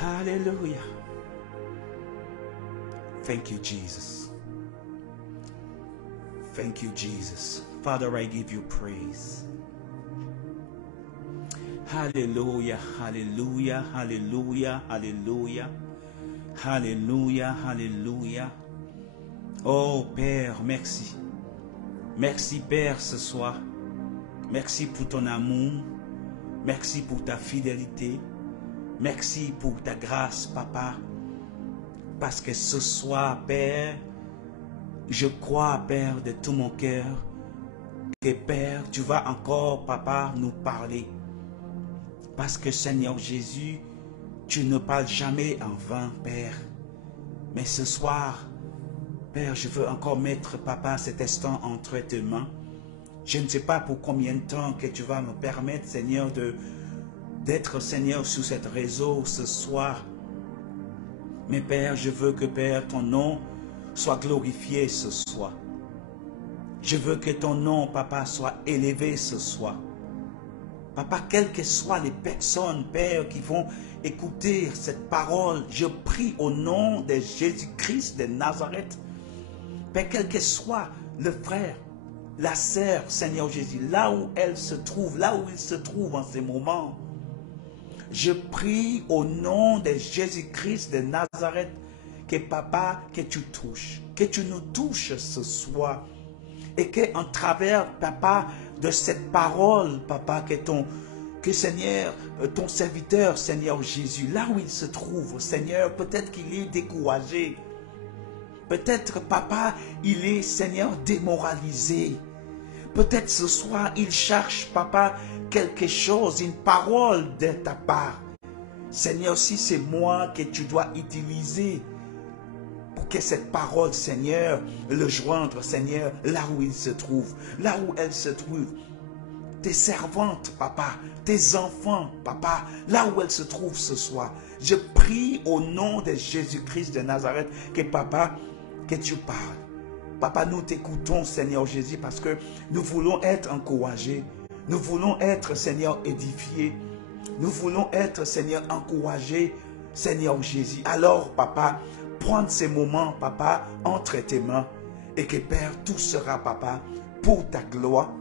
Hallelujah. Thank you, Jesus. Thank you, Jesus. Father, I give you praise. Hallelujah, hallelujah, hallelujah, hallelujah. Hallelujah, hallelujah. Oh Père, merci. Merci Père ce soir. Merci pour ton amour. Merci pour ta fidélité. Merci pour ta grâce, Papa. Parce que ce soir, Père, je crois, Père, de tout mon cœur, que Père, tu vas encore, Papa, nous parler. Parce que Seigneur Jésus, tu ne parles jamais en vain, Père. Mais ce soir, Père, je veux encore mettre, Papa, cet instant entre tes mains. Je ne sais pas pour combien de temps que tu vas me permettre, Seigneur, d'être, Seigneur, sur cette réseau ce soir. Mais Père, je veux que, Père, ton nom soit glorifié ce soir. Je veux que ton nom, Papa, soit élevé ce soir. Papa, quelles que soient les personnes, Père, qui vont écouter cette parole, je prie au nom de Jésus-Christ de Nazareth. Père, quel que soit le frère, la sœur, Seigneur Jésus, là où elle se trouve, là où il se trouve en ces moments, je prie au nom de Jésus-Christ de Nazareth que Papa, que tu touches, que tu nous touches ce soir et que en travers, Papa, de cette parole, Papa, que Seigneur, ton serviteur, Seigneur Jésus, là où il se trouve, Seigneur, peut-être qu'il est découragé. Peut-être, Papa, il est, Seigneur, démoralisé. Peut-être ce soir, il cherche, Papa, quelque chose, une parole de ta part. Seigneur, si c'est moi que tu dois utiliser pour que cette parole, Seigneur, le joindre, Seigneur, là où il se trouve, là où elle se trouve. Tes servantes, Papa, tes enfants, Papa, là où elles se trouvent ce soir. Je prie au nom de Jésus-Christ de Nazareth que, Papa, que tu parles. Papa, nous t'écoutons, Seigneur Jésus, parce que nous voulons être encouragés. Nous voulons être, Seigneur, édifiés. Nous voulons être, Seigneur, encouragés, Seigneur Jésus. Alors, Papa, prends ces moments, Papa, entre tes mains. Et que, Père, tout sera, Papa, pour ta gloire.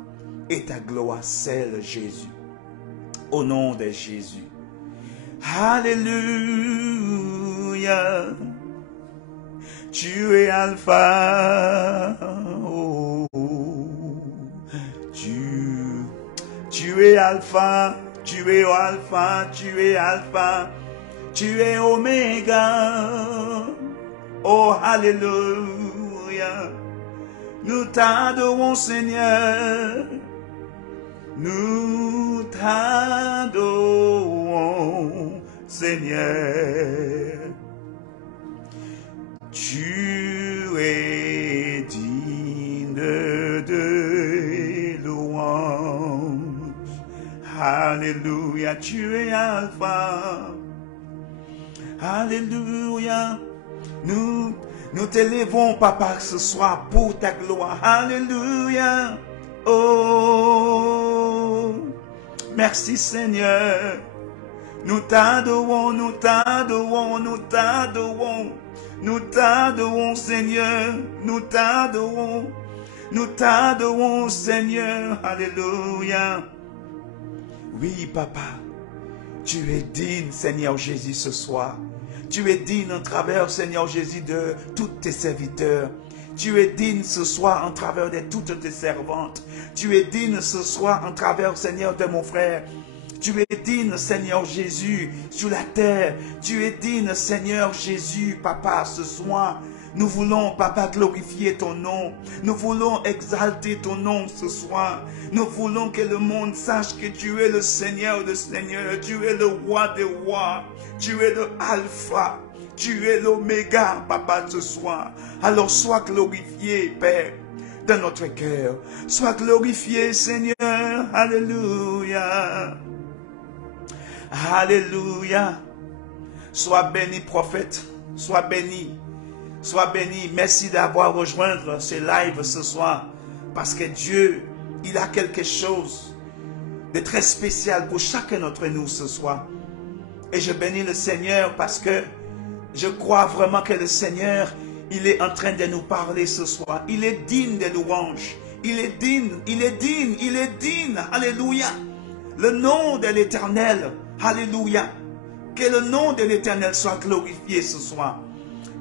Et ta gloire, celle Jésus. Au nom de Jésus. Alléluia. Tu es Alpha. Oh, tu es Alpha. Tu es Alpha. Tu es Alpha. Tu es Oméga. Oh, Alléluia. Nous t'adorons, Seigneur. Nous t'adorons, Seigneur. Tu es digne de louange. Alléluia, tu es Alpha. Alléluia. Nous t'élevons, Papa, ce soir pour ta gloire. Alléluia. Oh, merci Seigneur. Nous t'adorons, nous t'adorons, nous t'adorons. Nous t'adorons, Seigneur. Nous t'adorons. Nous t'adorons, Seigneur. Alléluia. Oui, Papa. Tu es digne, Seigneur Jésus, ce soir. Tu es digne en travers, Seigneur Jésus, de tous tes serviteurs. Tu es digne ce soir en travers de toutes tes servantes. Tu es digne ce soir en travers, Seigneur, de mon frère. Tu es digne, Seigneur Jésus, sur la terre. Tu es digne, Seigneur Jésus, Papa, ce soir. Nous voulons, Papa, glorifier ton nom. Nous voulons exalter ton nom ce soir. Nous voulons que le monde sache que tu es le Seigneur des Seigneurs. Tu es le roi des rois. Tu es le Alpha. Tu es l'Oméga, Papa, ce soir. Alors sois glorifié, Père, dans notre cœur. Sois glorifié, Seigneur. Alléluia. Alléluia. Sois béni, prophète. Sois béni. Sois béni. Merci d'avoir rejoint ce live ce soir. Parce que Dieu, il a quelque chose de très spécial pour chacun d'entre nous ce soir. Et je bénis le Seigneur parce que je crois vraiment que le Seigneur, il est en train de nous parler ce soir. Il est digne des louanges. Il est digne, il est digne, il est digne. Alléluia. Le nom de l'Éternel. Alléluia. Que le nom de l'Éternel soit glorifié ce soir.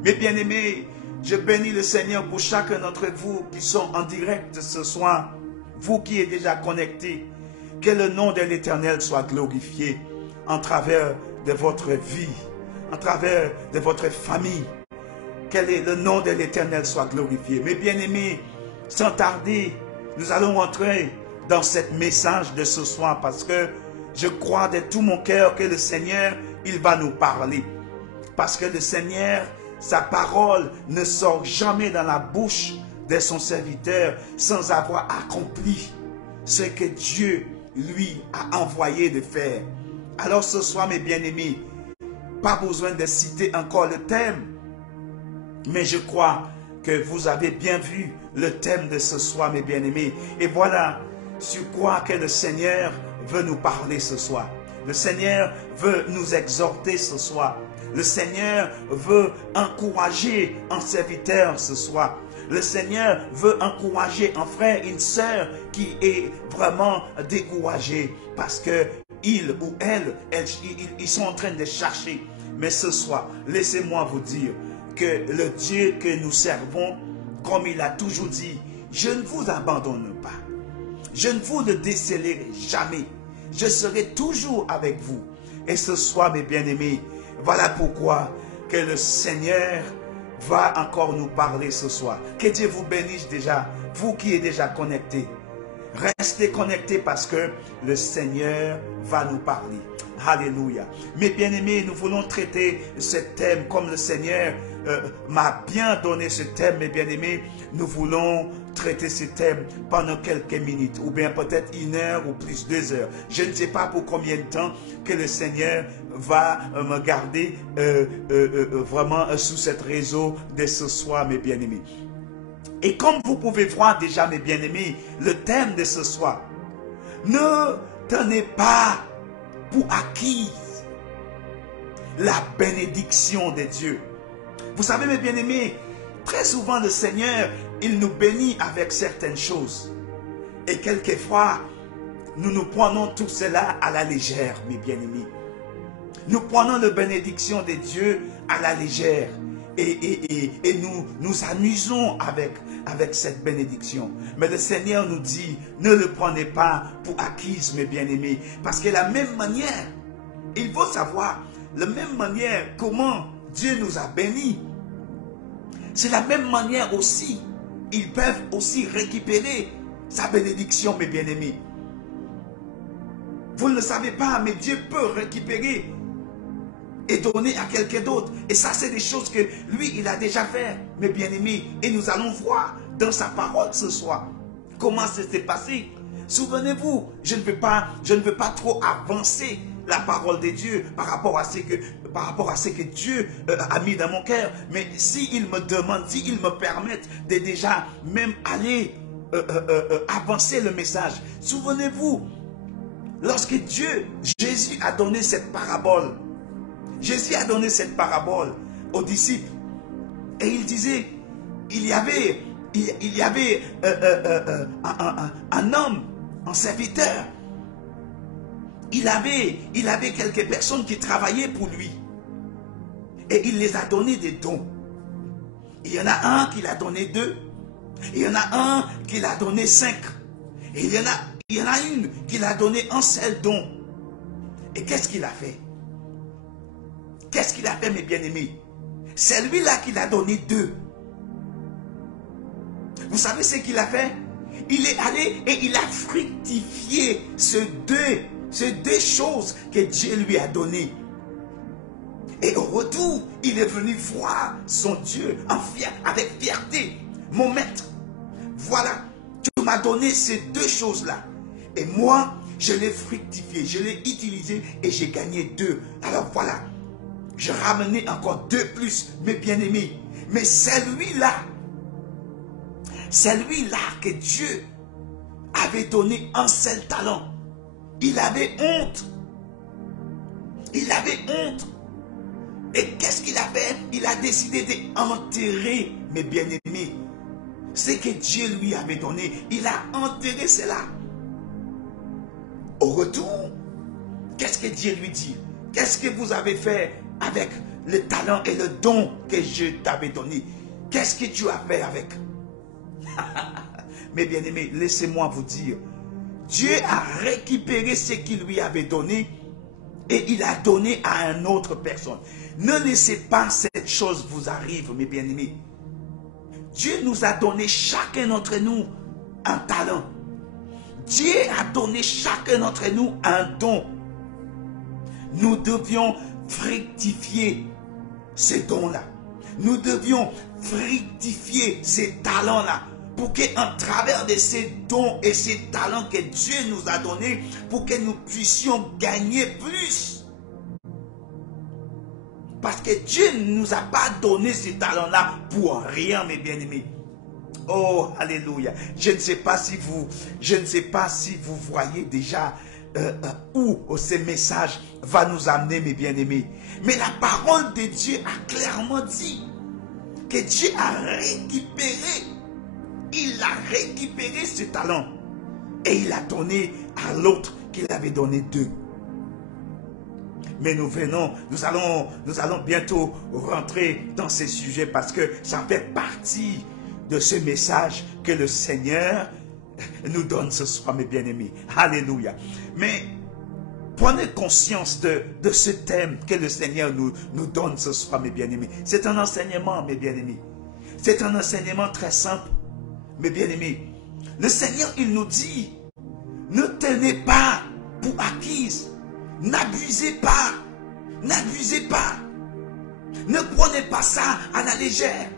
Mes bien-aimés, je bénis le Seigneur pour chacun d'entre vous qui sont en direct ce soir. Vous qui êtes déjà connectés. Que le nom de l'Éternel soit glorifié en travers de votre vie, en travers de votre famille. Que le nom de l'Éternel soit glorifié. Mes bien-aimés, sans tarder, nous allons entrer dans ce message de ce soir parce que je crois de tout mon cœur que le Seigneur, il va nous parler. Parce que le Seigneur, sa parole ne sort jamais dans la bouche de son serviteur sans avoir accompli ce que Dieu lui a envoyé de faire. Alors ce soir, mes bien-aimés, pas besoin de citer encore le thème, mais je crois que vous avez bien vu le thème de ce soir, mes bien-aimés. Et voilà sur quoi que le Seigneur veut nous parler ce soir. Le Seigneur veut nous exhorter ce soir. Le Seigneur veut encourager un serviteur ce soir. Le Seigneur veut encourager un frère, une sœur qui est vraiment découragé parce que il ou elle, ils sont en train de chercher. Mais ce soir, laissez-moi vous dire que le Dieu que nous servons, comme il a toujours dit, je ne vous abandonne pas. Je ne vous le décélerai jamais. Je serai toujours avec vous. Et ce soir, mes bien-aimés, voilà pourquoi que le Seigneur va encore nous parler ce soir. Que Dieu vous bénisse déjà, vous qui êtes déjà connectés. Restez connectés parce que le Seigneur va nous parler. Alléluia. Mes bien-aimés, nous voulons traiter ce thème comme le Seigneur m'a bien donné ce thème, mes bien-aimés. Nous voulons traiter ce thème pendant quelques minutes, ou bien peut-être 1 heure ou plus 2 heures. Je ne sais pas pour combien de temps que le Seigneur va me garder vraiment sous cette réseau de ce soir, mes bien-aimés. Et comme vous pouvez voir déjà, mes bien-aimés, le thème de ce soir, ne tenez pas pour acquise la bénédiction de Dieu. Vous savez, mes bien-aimés, très souvent le Seigneur, il nous bénit avec certaines choses. Et quelquefois, nous prenons tout cela à la légère, mes bien-aimés. Nous prenons la bénédiction de Dieu à la légère. Et nous amusons avec cette bénédiction. Mais le Seigneur nous dit, ne le prenez pas pour acquise, mes bien-aimés. Parce que la même manière, il faut savoir, la même manière comment Dieu nous a bénis, c'est la même manière aussi, ils peuvent aussi récupérer sa bénédiction, mes bien-aimés. Vous ne le savez pas, mais Dieu peut récupérer et donner à quelqu'un d'autre. Et ça, c'est des choses que lui, il a déjà fait, mes bien-aimés. Et nous allons voir dans sa parole ce soir comment ça s'est passé. Souvenez-vous, je ne veux pas trop avancer la parole de Dieu par rapport à ce que Dieu a mis dans mon cœur. Mais s'il me demande, s'il me permet de déjà même aller avancer le message. Souvenez-vous, lorsque Jésus a donné cette parabole, Jésus a donné cette parabole aux disciples. Et il disait, il y avait un homme, un serviteur. Il avait quelques personnes qui travaillaient pour lui. Et il les a donné des dons. Il y en a un qui l'a donné 2. Il y en a un qui l'a donné 5. Et il y en a une qui l'a donné un seul don. Et qu'est-ce qu'il a fait? Qu'est-ce qu'il a fait, mes bien-aimés? C'est lui-là qui l'a donné 2. Vous savez ce qu'il a fait? Il est allé et il a fructifié ces deux choses que Dieu lui a données. Et au retour, il est venu voir son Dieu avec fierté. Mon maître, voilà, tu m'as donné ces 2 choses-là. Et moi, je l'ai fructifié, je l'ai utilisé et j'ai gagné 2. Alors voilà, je ramenais encore 2 plus, mes bien-aimés. Mais c'est lui-là que Dieu avait donné un seul talent. Il avait honte. Il avait honte. Et qu'est-ce qu'il a fait? Il a décidé d'enterrer, mes bien-aimés, ce que Dieu lui avait donné. Il a enterré cela. Au retour, qu'est-ce que Dieu lui dit? Qu'est-ce que vous avez fait avec le talent et le don que je t'avais donné? Qu'est-ce que tu as fait avec? Mes bien-aimés, laissez-moi vous dire, Dieu a récupéré ce qu'il lui avait donné et il a donné à une autre personne. Ne laissez pas cette chose vous arrive, mes bien-aimés. Dieu nous a donné chacun d'entre nous un talent. Dieu a donné chacun d'entre nous un don. Nous devions fructifier ces dons-là. Nous devions fructifier ces talents-là pour qu'en travers de ces dons et ces talents que Dieu nous a donnés, pour que nous puissions gagner plus. Parce que Dieu ne nous a pas donné ces talents-là pour rien, mes bien-aimés. Oh, alléluia. Je ne sais pas si vous voyez déjà où ce message va nous amener, mes bien-aimés. Mais la parole de Dieu a clairement dit que Dieu a récupéré, il a récupéré ce talent et il a donné à l'autre qu'il avait donné d'eux. Mais nous allons bientôt rentrer dans ces sujets parce que ça fait partie de ce message que le Seigneur nous donne ce soir, mes bien-aimés. Alléluia. Mais prenez conscience de ce thème que le Seigneur nous donne ce soir, mes bien-aimés. C'est un enseignement, mes bien-aimés. C'est un enseignement très simple, mes bien-aimés. Le Seigneur, il nous dit, ne tenez pas pour acquise. N'abusez pas. N'abusez pas. Ne prenez pas ça à la légère.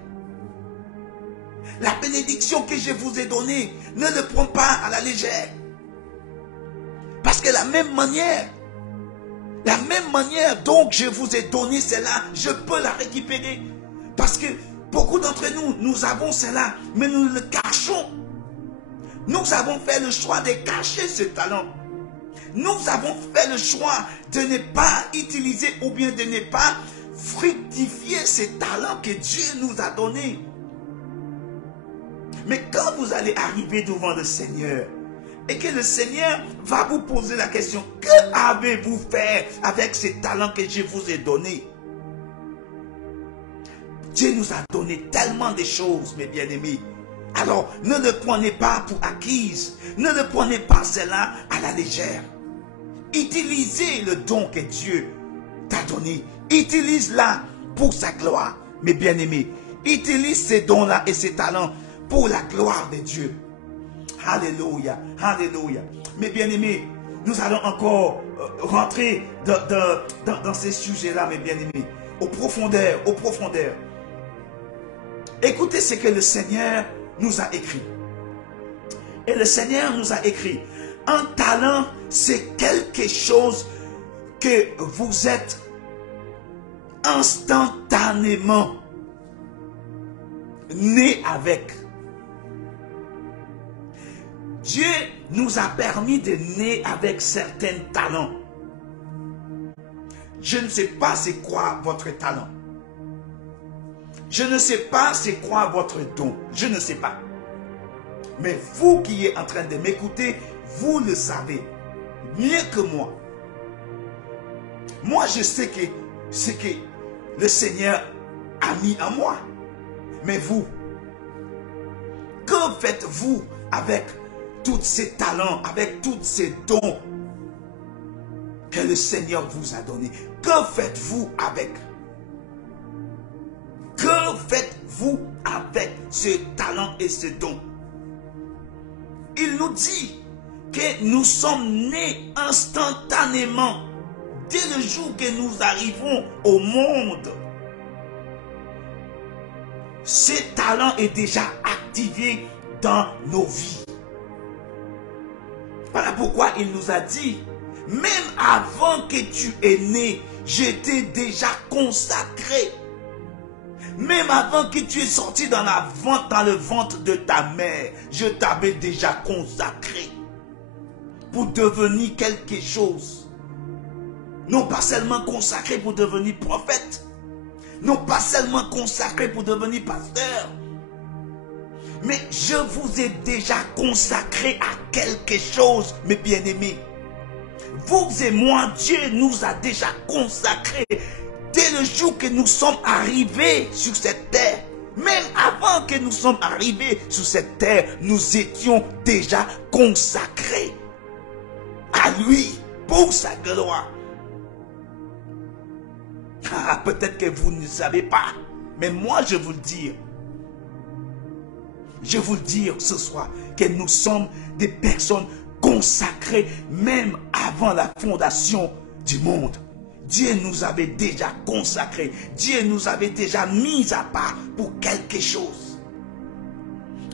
La bénédiction que je vous ai donnée, ne le prends pas à la légère. Parce que la même manière dont je vous ai donné cela, je peux la récupérer. Parce que beaucoup d'entre nous, nous avons cela, mais nous le cachons. Nous avons fait le choix de cacher ce talent. Nous avons fait le choix de ne pas utiliser ou bien de ne pas fructifier ces talents que Dieu nous a donnés. Mais quand vous allez arriver devant le Seigneur et que le Seigneur va vous poser la question, que avez-vous fait avec ces talents que je vous ai donnés? Dieu nous a donné tellement de choses, mes bien-aimés. Alors, ne le prenez pas pour acquise. Ne le prenez pas cela à la légère. Utilisez le don que Dieu t'a donné. Utilise-la pour sa gloire, mes bien-aimés. Utilise ces dons-là et ces talents pour la gloire de Dieu. Alléluia, alléluia. Mes bien-aimés, nous allons encore rentrer dans ces sujets-là, mes bien-aimés. Aux profondeurs, aux profondeurs. Écoutez ce que le Seigneur nous a écrit. Et le Seigneur nous a écrit, un talent, c'est quelque chose que vous êtes instantanément né avec. Dieu nous a permis de naître avec certains talents. Je ne sais pas c'est quoi votre talent. Je ne sais pas c'est quoi votre don. Je ne sais pas. Mais vous qui êtes en train de m'écouter, vous le savez mieux que moi. Moi, je sais que ce que le Seigneur a mis en moi. Mais vous, que faites-vous avec tous ces talents, avec tous ces dons que le Seigneur vous a donnés? Que faites-vous avec? Que faites-vous avec ce talent et ce don? Il nous dit que nous sommes nés instantanément dès le jour que nous arrivons au monde. Ce talent est déjà activé dans nos vies. Voilà pourquoi il nous a dit, même avant que tu es né, je t'ai déjà consacré. Même avant que tu es sorti dans le ventre de ta mère, je t'avais déjà consacré pour devenir quelque chose. Non pas seulement consacrés pour devenir prophète. Non pas seulement consacrés pour devenir pasteur. Mais je vous ai déjà consacré à quelque chose, mes bien-aimés. Vous et moi, Dieu nous a déjà consacrés dès le jour que nous sommes arrivés sur cette terre. Même avant que nous sommes arrivés sur cette terre, nous étions déjà consacrés à lui pour sa gloire. Ah, peut-être que vous ne savez pas, mais moi je vous le dis. Je vous le dis ce soir que nous sommes des personnes consacrées même avant la fondation du monde. Dieu nous avait déjà consacrés. Dieu nous avait déjà mis à part pour quelque chose.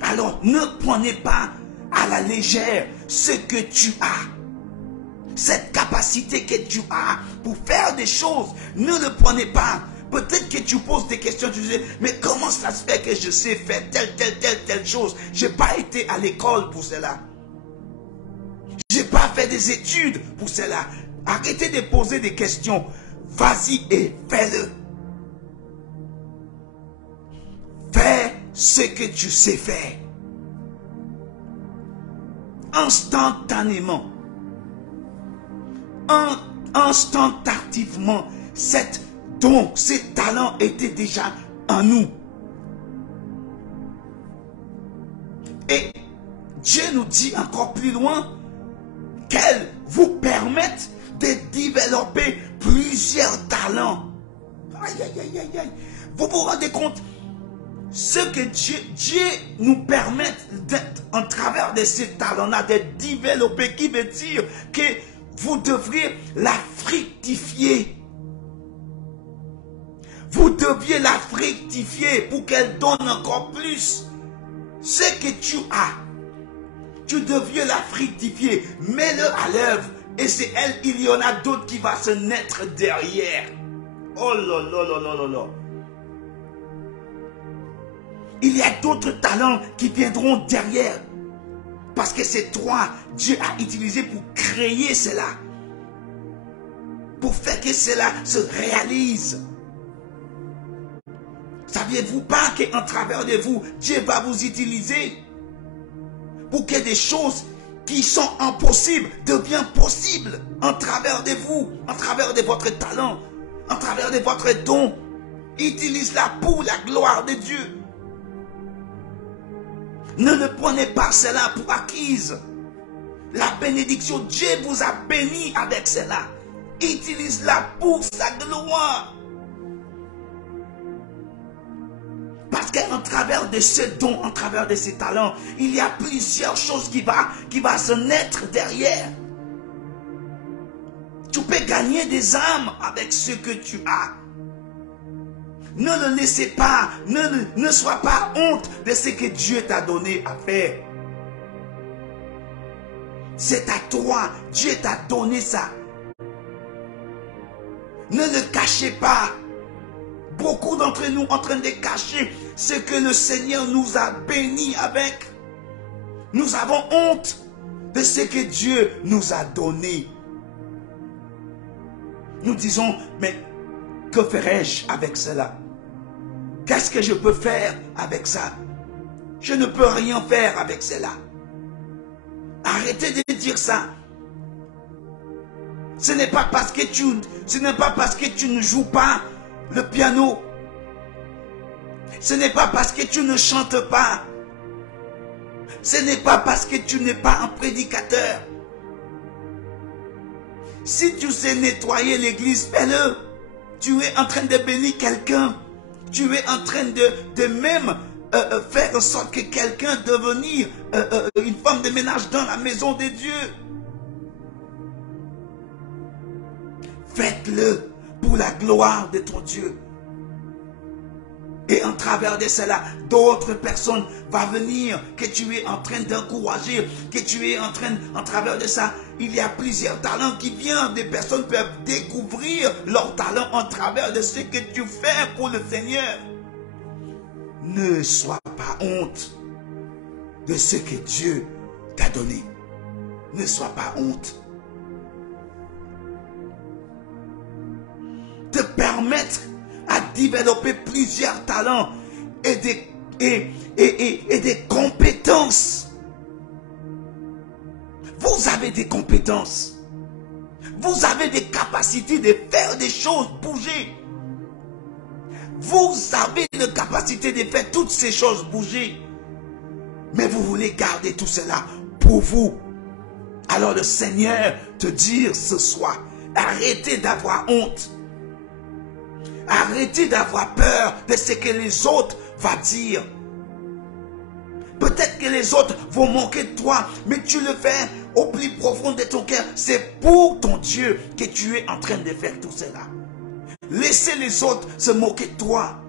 Alors ne prenez pas à la légère ce que tu as. Cette capacité que tu as pour faire des choses. Ne le prenez pas. Peut-être que tu poses des questions, tu dis, mais comment ça se fait que je sais faire telle chose? Je n'ai pas été à l'école pour cela. Je n'ai pas fait des études pour cela. Arrêtez de poser des questions. Vas-y et fais-le. Fais ce que tu sais faire. Instantanément. Instantanément, cette don, ces talents étaient déjà en nous. Et Dieu nous dit encore plus loin qu'elle vous permette de développer plusieurs talents. Aïe, aïe, aïe, aïe, aïe. Vous vous rendez compte ce que Dieu nous permet en travers de ces talents-là de développer, qui veut dire que vous devriez la fructifier. Vous deviez la fructifier pour qu'elle donne encore plus. Ce que tu as, tu deviez la fructifier. Mets-le à l'œuvre. Et c'est elle, il y en a d'autres qui vont se naître derrière. Oh là là là là là là. Il y a d'autres talents qui viendront derrière. Parce que c'est toi, Dieu a utilisé pour créer cela. Pour faire que cela se réalise. Saviez-vous pas qu'en travers de vous, Dieu va vous utiliser pour que des choses qui sont impossibles deviennent possibles en travers de vous, en travers de votre talent, en travers de votre don. Utilise-la pour la gloire de Dieu. Ne le prenez pas cela pour acquise. La bénédiction, Dieu vous a béni avec cela. Utilise-la pour sa gloire. Parce qu'en travers de ce don, en travers de ces talents, il y a plusieurs choses qui va se naître derrière. Tu peux gagner des âmes avec ce que tu as. Ne le laissez pas, ne sois pas honte de ce que Dieu t'a donné à faire. C'est à toi, Dieu t'a donné ça. Ne le cachez pas. Beaucoup d'entre nous en train de cacher ce que le Seigneur nous a bénis avec. Nous avons honte de ce que Dieu nous a donné. Nous disons, mais que ferai-je avec cela? Qu'est-ce que je peux faire avec ça? Je ne peux rien faire avec cela. Arrêtez de dire ça. Ce n'est pas parce que tu ne joues pas le piano. Ce n'est pas parce que tu ne chantes pas. Ce n'est pas parce que tu n'es pas un prédicateur. Si tu sais nettoyer l'église, fais-le. Tu es en train de bénir quelqu'un. Tu es en train de même faire en sorte que quelqu'un devenir une femme de ménage dans la maison de Dieu. Faites-le pour la gloire de ton Dieu. Et en travers de cela, d'autres personnes vont venir, que tu es en train d'encourager, que tu es en travers de ça, il y a plusieurs talents qui viennent, des personnes peuvent découvrir leurs talents en travers de ce que tu fais pour le Seigneur. Ne sois pas honte de ce que Dieu t'a donné. Ne sois pas honte. te permettre à développer plusieurs talents et des compétences. Vous avez des compétences. Vous avez des capacités de faire des choses bouger. Vous avez la capacité de faire toutes ces choses bouger. Mais vous voulez garder tout cela pour vous. Alors le Seigneur te dit ce soir, arrêtez d'avoir honte. Arrêtez d'avoir peur de ce que les autres vont dire. Peut-être que les autres vont moquer de toi, mais tu le fais au plus profond de ton cœur. C'est pour ton Dieu que tu es en train de faire tout cela. Laissez les autres se moquer de toi.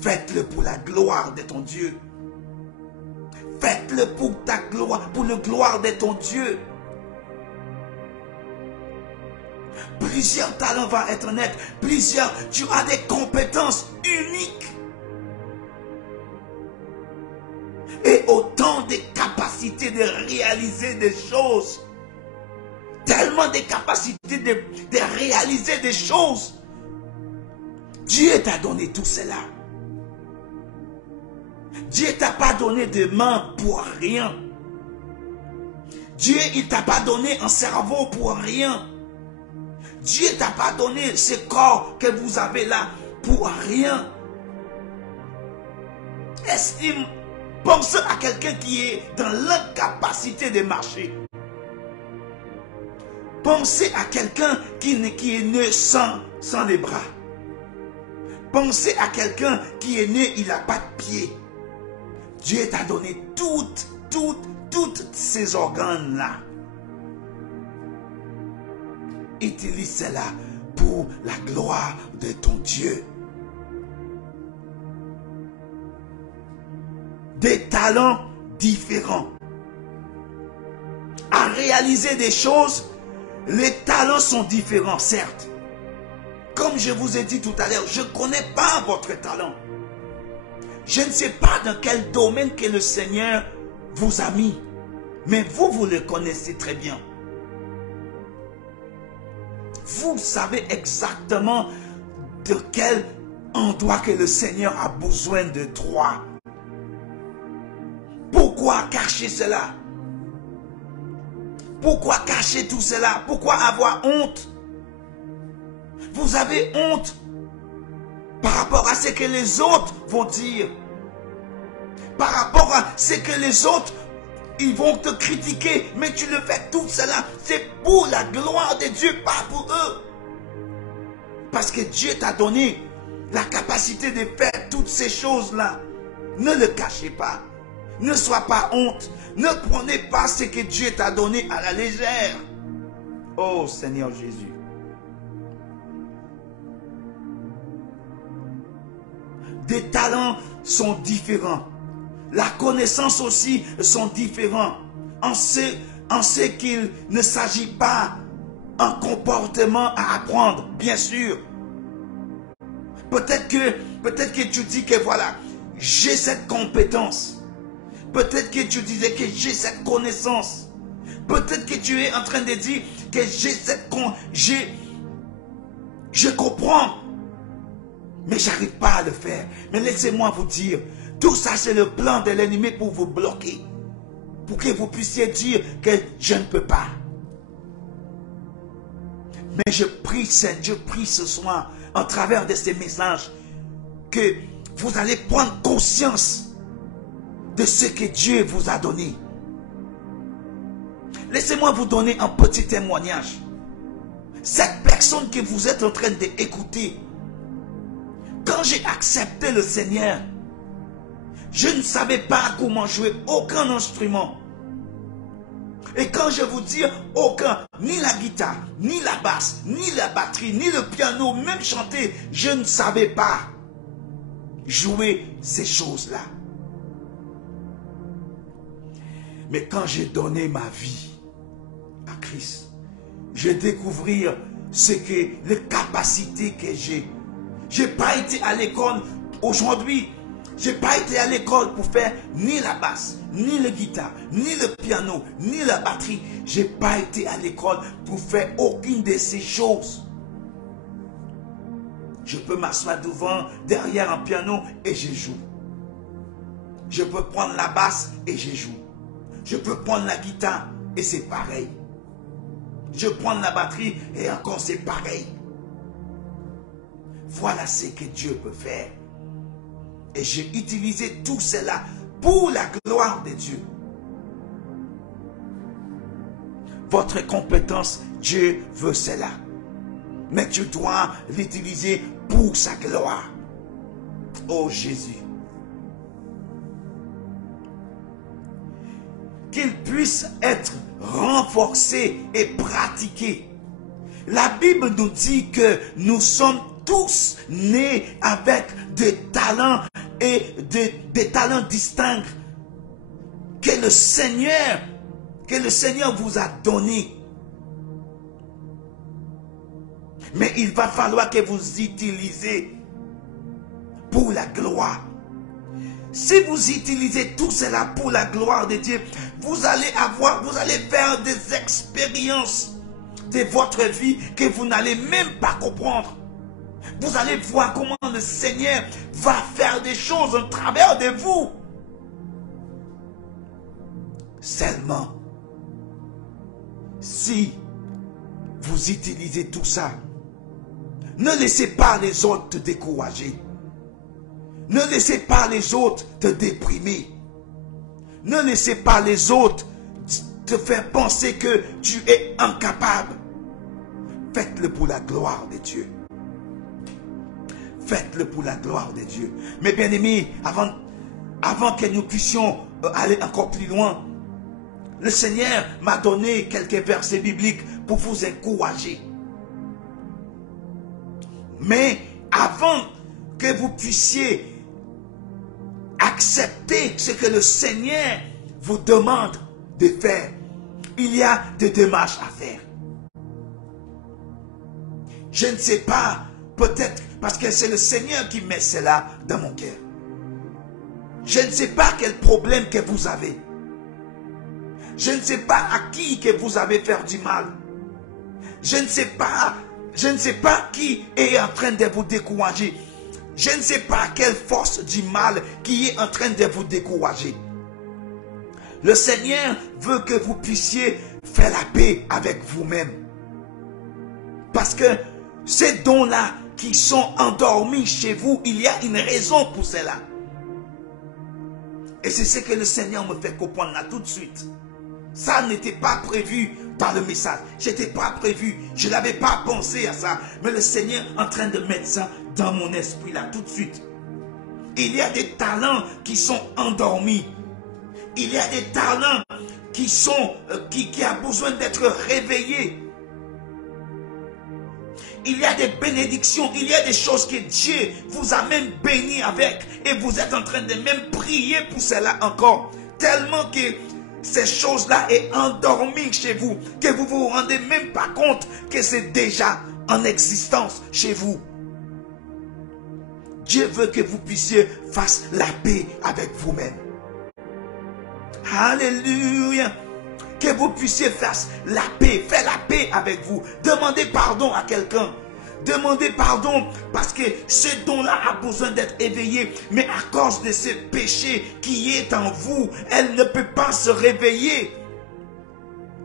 Faites-le pour la gloire de ton Dieu. Faites-le pour ta gloire, pour la gloire de ton Dieu. Plusieurs talents vont être nets. Plusieurs, tu as des compétences uniques. Et autant de capacités de réaliser des choses. Tellement de capacités de réaliser des choses. Dieu t'a donné tout cela. Dieu t'a pas donné de mains pour rien. Dieu, il t'a pas donné un cerveau pour rien. Dieu t'a pas donné ce corps que vous avez là pour rien. Estime, pense à quelqu'un qui est dans l'incapacité de marcher. Pensez à quelqu'un qui est né sans les bras. Pensez à quelqu'un qui est né, il n'a pas de pied. Dieu t'a donné toutes ces organes-là. Utilise cela pour la gloire de ton Dieu. Des talents différents. À réaliser des choses, les talents sont différents, certes. Comme je vous ai dit tout à l'heure, je ne connais pas votre talent. Je ne sais pas dans quel domaine que le Seigneur vous a mis. Mais vous le connaissez très bien. Vous savez exactement de quel endroit que le Seigneur a besoin de toi. Pourquoi cacher cela? Pourquoi cacher tout cela? Pourquoi avoir honte? Vous avez honte par rapport à ce que les autres vont dire. Par rapport à ce que les autres, ils vont te critiquer. Mais tu le fais tout cela. C'est pour la gloire de Dieu, pas pour eux. Parce que Dieu t'a donné la capacité de faire toutes ces choses-là. Ne le cachez pas. Ne sois pas honte. Ne prenez pas ce que Dieu t'a donné à la légère. Oh Seigneur Jésus. Des talents sont différents. La connaissance aussi sont différents. On sait qu'il ne s'agit pas d'un comportement à apprendre, bien sûr. Peut-être que tu dis que voilà, j'ai cette compétence. Peut-être que tu disais que j'ai cette connaissance. Peut-être que tu es en train de dire que je comprends. Mais j'arrive pas à le faire. Mais laissez-moi vous dire, tout ça c'est le plan de l'ennemi pour vous bloquer. Pour que vous puissiez dire que je ne peux pas. Mais je prie ce soir, en travers de ces messages, que vous allez prendre conscience de ce que Dieu vous a donné. Laissez-moi vous donner un petit témoignage. Cette personne que vous êtes en train d'écouter, quand j'ai accepté le Seigneur, je ne savais pas comment jouer aucun instrument. Et quand je vous dis aucun, ni la guitare, ni la basse, ni la batterie, ni le piano, même chanter, je ne savais pas jouer ces choses-là. Mais quand j'ai donné ma vie à Christ, j'ai découvert les capacités que j'ai. Je n'ai pas été à l'école aujourd'hui. Je n'ai pas été à l'école pour faire ni la basse, ni la guitare, ni le piano, ni la batterie. Je n'ai pas été à l'école pour faire aucune de ces choses. Je peux m'asseoir devant, derrière un piano et je joue. Je peux prendre la basse et je joue. Je peux prendre la guitare et c'est pareil. Je prends la batterie et encore c'est pareil. Voilà ce que Dieu peut faire. Et j'ai utilisé tout cela pour la gloire de Dieu. Votre compétence, Dieu veut cela. Mais tu dois l'utiliser pour sa gloire. Oh Jésus. Qu'il puisse être renforcé et pratiqué. La Bible nous dit que nous sommes tous nés avec des talents et des talents distincts que le Seigneur vous a donnés. Mais il va falloir que vous utilisez pour la gloire. Si vous utilisez tout cela pour la gloire de Dieu, vous allez faire des expériences de votre vie que vous n'allez même pas comprendre. Vous allez voir comment le Seigneur va faire des choses au travers de vous. Seulement, si vous utilisez tout ça, ne laissez pas les autres te décourager. Ne laissez pas les autres te déprimer. Ne laissez pas les autres te faire penser que tu es incapable. Faites-le pour la gloire de Dieu. Faites-le pour la gloire de Dieu. Mes bien-aimés, avant que nous puissions aller encore plus loin, le Seigneur m'a donné quelques versets bibliques pour vous encourager. Mais avant que vous puissiez accepter ce que le Seigneur vous demande de faire, il y a des démarches à faire. Je ne sais pas, peut-être parce que c'est le Seigneur qui met cela dans mon cœur. Je ne sais pas quel problème que vous avez. Je ne sais pas à qui que vous avez fait du mal. Je ne sais pas qui est en train de vous décourager. Je ne sais pas quelle force du mal qui est en train de vous décourager. Le Seigneur veut que vous puissiez faire la paix avec vous-même. Parce que ces dons-là qui sont endormis chez vous, il y a une raison pour cela. Et c'est ce que le Seigneur me fait comprendre là tout de suite. Ça n'était pas prévu dans le message. C'était pas prévu. Je n'avais pas pensé à ça. Mais le Seigneur est en train de mettre ça dans mon esprit là tout de suite. Il y a des talents qui sont endormis. Il y a des talents qui ont besoin d'être réveillés. Il y a des bénédictions, il y a des choses que Dieu vous a même béni avec. Et vous êtes en train de même prier pour cela encore. Tellement que ces choses-là sont endormies chez vous, que vous ne vous rendez même pas compte que c'est déjà en existence chez vous. Dieu veut que vous puissiez faire la paix avec vous-même. Alléluia. Que vous puissiez faire la paix avec vous. Demandez pardon à quelqu'un. Demandez pardon parce que ce don-là a besoin d'être éveillé. Mais à cause de ce péché qui est en vous, elle ne peut pas se réveiller.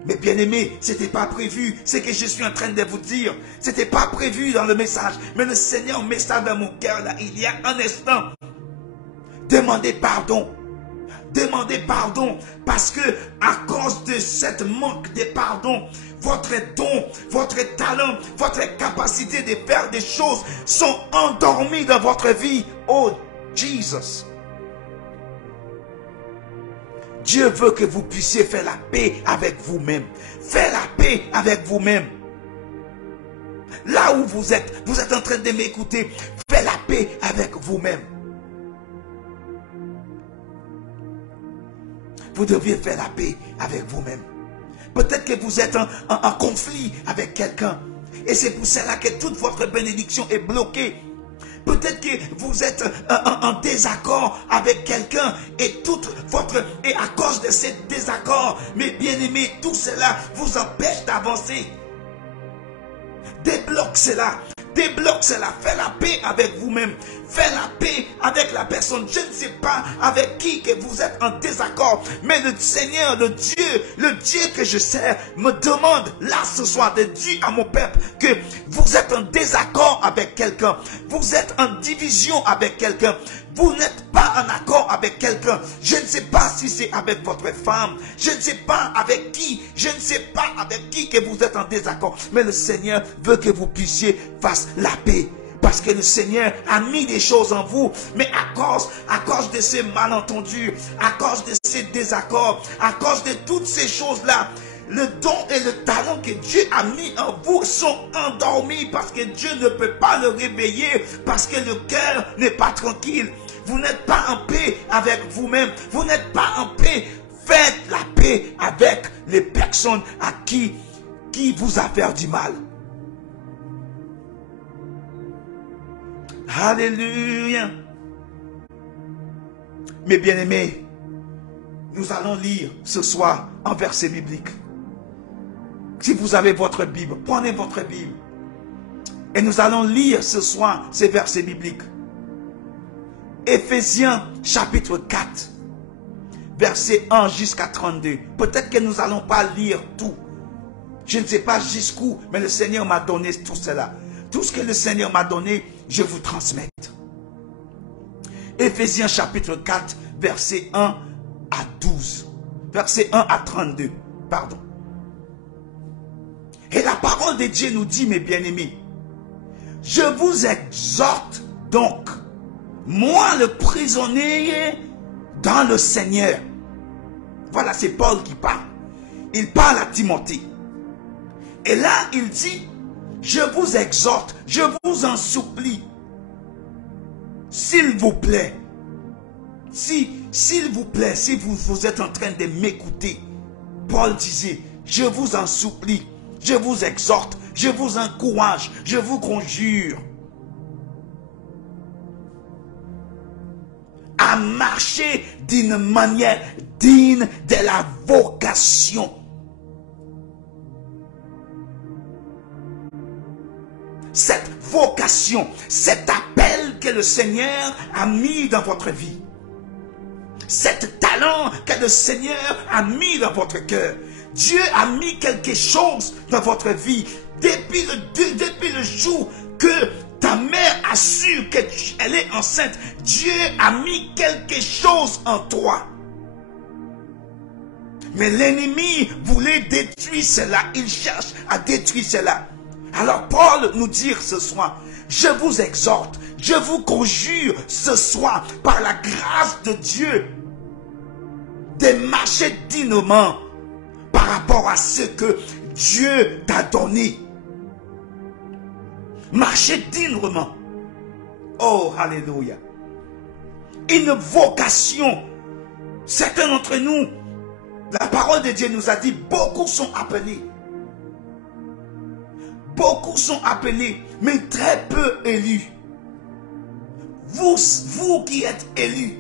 Mais bien aimé, ce n'était pas prévu. Ce que je suis en train de vous dire, ce n'était pas prévu dans le message. Mais le Seigneur met ça dans mon cœur là, il y a un instant. Demandez pardon. Demandez pardon parce que à cause de cette manque de pardon, votre don, votre talent, votre capacité de faire des choses sont endormis dans votre vie. Oh Jesus. Dieu veut que vous puissiez faire la paix avec vous-même. Faire la paix avec vous-même. Là où vous êtes en train de m'écouter. Faites la paix avec vous-même. Vous deviez faire la paix avec vous-même. Peut-être que vous êtes en conflit avec quelqu'un. Et c'est pour cela que toute votre bénédiction est bloquée. Peut-être que vous êtes en désaccord avec quelqu'un. Et à cause de ce désaccord, mes bien-aimés, tout cela vous empêche d'avancer. Débloque cela. débloque cela. Fais la paix avec vous-même. Fais la paix avec la personne. Je ne sais pas avec qui que vous êtes en désaccord, mais le Seigneur, le Dieu que je sers, me demande là ce soir de dire à mon peuple que vous êtes en désaccord avec quelqu'un. Vous êtes en division avec quelqu'un. Vous n'êtes pas en accord avec quelqu'un. Je ne sais pas si c'est avec votre femme. Je ne sais pas avec qui. Je ne sais pas avec qui que vous êtes en désaccord. Mais le Seigneur veut que vous puissiez faire la paix. Parce que le Seigneur a mis des choses en vous. Mais à cause de ces malentendus, à cause de ces désaccords, à cause de toutes ces choses-là, le don et le talent que Dieu a mis en vous sont endormis parce que Dieu ne peut pas le réveiller, parce que le cœur n'est pas tranquille. Vous n'êtes pas en paix avec vous-même. Vous n'êtes pas en paix. Faites la paix avec les personnes à qui vous a fait du mal. Alléluia. Mes bien-aimés, nous allons lire ce soir un verset biblique. Si vous avez votre Bible, prenez votre Bible. Et nous allons lire ce soir ces versets bibliques. Éphésiens chapitre 4, verset 1 jusqu'à 32. Peut-être que nous n'allons pas lire tout. Je ne sais pas jusqu'où, mais le Seigneur m'a donné tout cela. Tout ce que le Seigneur m'a donné, je vous transmets. Éphésiens chapitre 4, verset 1 à 12. Verset 1 à 32. Pardon. Et la parole de Dieu nous dit, mes bien-aimés, je vous exhorte donc, moi le prisonnier dans le Seigneur. Voilà, c'est Paul qui parle. Il parle à Timothée. Et là, il dit, je vous exhorte, je vous en supplie, s'il vous plaît, s'il vous plaît, si vous êtes en train de m'écouter, Paul disait, je vous en supplie, je vous exhorte, je vous encourage, je vous conjure à marcher d'une manière digne de la vocation. Cette vocation, cet appel que le Seigneur a mis dans votre vie. Cet talent que le Seigneur a mis dans votre cœur. Dieu a mis quelque chose dans votre vie. Depuis le jour que ta mère a su qu'elle est enceinte, Dieu a mis quelque chose en toi. Mais l'ennemi voulait détruire cela. Il cherche à détruire cela. Alors Paul nous dit ce soir, je vous exhorte, je vous conjure ce soir par la grâce de Dieu de marcher dignement par rapport à ce que Dieu t'a donné. Marcher dignement. Oh, alléluia. Une vocation. Certains d'entre nous, la parole de Dieu nous a dit, beaucoup sont appelés. Beaucoup sont appelés, mais très peu élus. Vous qui êtes élus,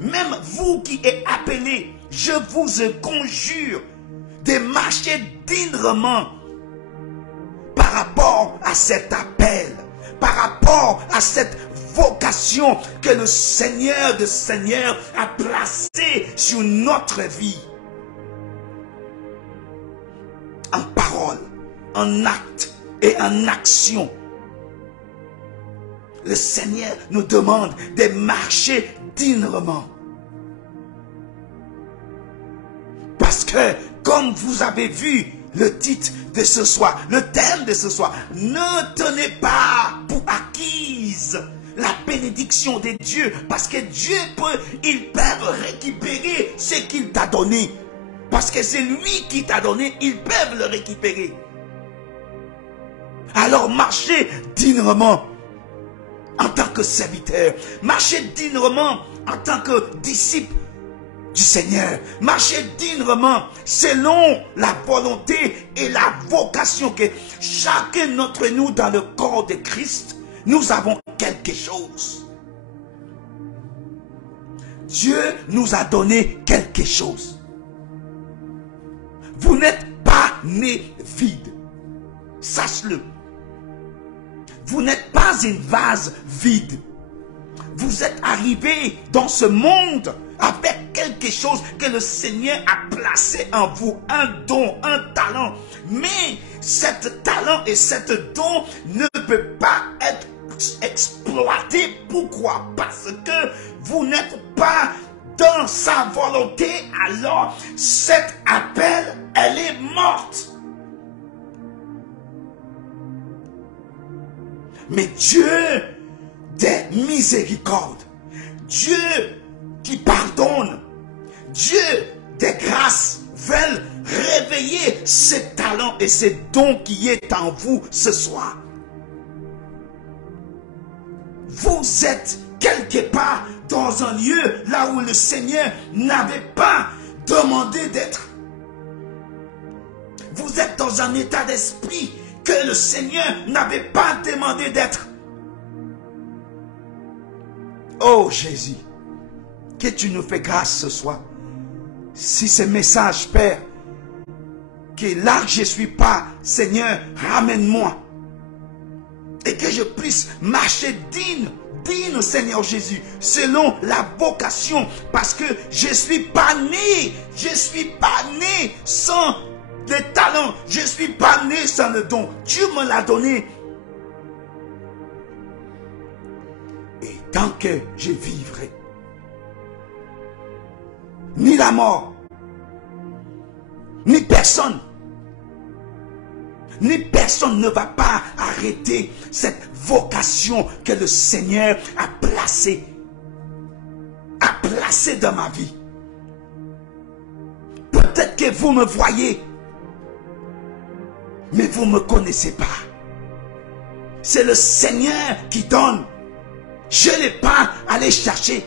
même vous qui êtes appelés, je vous conjure de marcher dignement par rapport à cet appel, par rapport à cette vocation que le Seigneur des Seigneurs a placée sur notre vie. En parole, en acte et en action. Le Seigneur nous demande de marcher dignement. Parce que, comme vous avez vu le titre de ce soir, le thème de ce soir, ne tenez pas pour acquise la bénédiction de Dieu. Parce que Dieu il peut récupérer ce qu'il t'a donné. Parce que c'est lui qui t'a donné, ils peuvent le récupérer. Alors marchez dignement en tant que serviteur. Marchez dignement en tant que disciple du Seigneur. Marchez dignement selon la volonté et la vocation que chacun d'entre nous dans le corps de Christ, nous avons quelque chose. Dieu nous a donné quelque chose. Vous n'êtes pas né vide. Sache-le. vous n'êtes pas une vase vide. Vous êtes arrivé dans ce monde avec quelque chose que le Seigneur a placé en vous, un don, un talent. Mais cet talent et cet don ne peut pas être exploité. Pourquoi? Parce que vous n'êtes pas dans sa volonté. Alors cet appel, elle est morte. Mais Dieu des miséricordes, Dieu qui pardonne, Dieu des grâces veulent réveiller ces talents et ces dons qui est en vous ce soir. Vous êtes quelque part dans un lieu là où le Seigneur n'avait pas demandé d'être. Vous êtes dans un état d'esprit que le Seigneur n'avait pas demandé d'être. Oh Jésus, que tu nous fais grâce ce soir. Si ce message, Père, que là je ne suis pas, Seigneur, ramène-moi. Et que je puisse marcher digne, Seigneur Jésus, selon la vocation. Parce que je ne suis pas né sans le talent. Je ne suis pas né sans le don. Dieu me l'a donné. Et tant que je vivrai, ni la mort, ni personne ne va pas arrêter cette vocation que le Seigneur a placée dans ma vie. Peut-être que vous me voyez, mais vous ne me connaissez pas. C'est le Seigneur qui donne. Je ne l'ai pas allé chercher.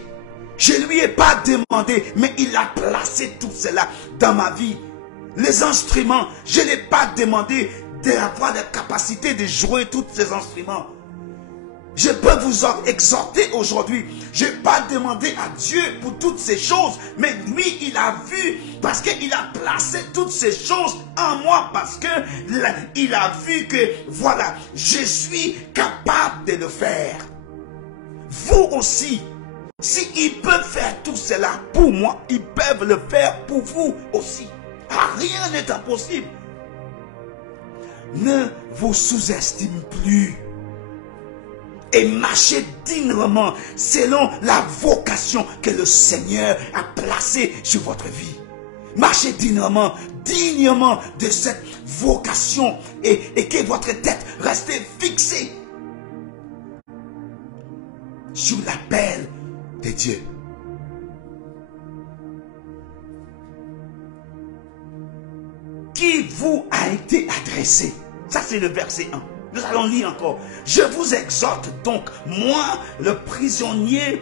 Je ne lui ai pas demandé, mais il a placé tout cela dans ma vie. Les instruments, je ne l'ai pas demandé d'avoir la capacité de jouer tous ces instruments. Je peux vous exhorter aujourd'hui. Je n'ai pas demandé à Dieu pour toutes ces choses, mais lui, il a vu, parce qu'il a placé toutes ces choses en moi, parce que il a vu que, voilà, je suis capable de le faire. Vous aussi, s'ils peuvent faire tout cela pour moi, ils peuvent le faire pour vous aussi. Rien n'est impossible. Ne vous sous-estimez plus. Et marchez dignement selon la vocation que le Seigneur a placée sur votre vie. Marchez dignement de cette vocation et que votre tête reste fixée sur l'appel de Dieu. Qui vous a été adressé? Ça c'est le verset 1. Nous allons lire encore. Je vous exhorte donc, moi, le prisonnier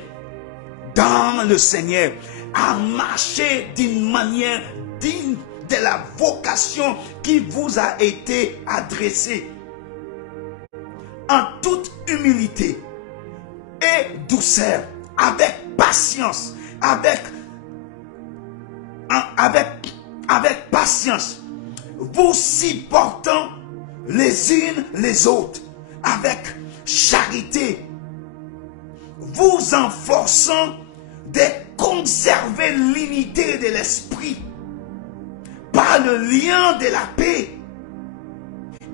dans le Seigneur, à marcher d'une manière digne de la vocation qui vous a été adressée, en toute humilité et douceur, avec patience, avec patience, vous supportant les unes les autres, avec charité, vous enforçant de conserver l'unité de l'esprit par le lien de la paix.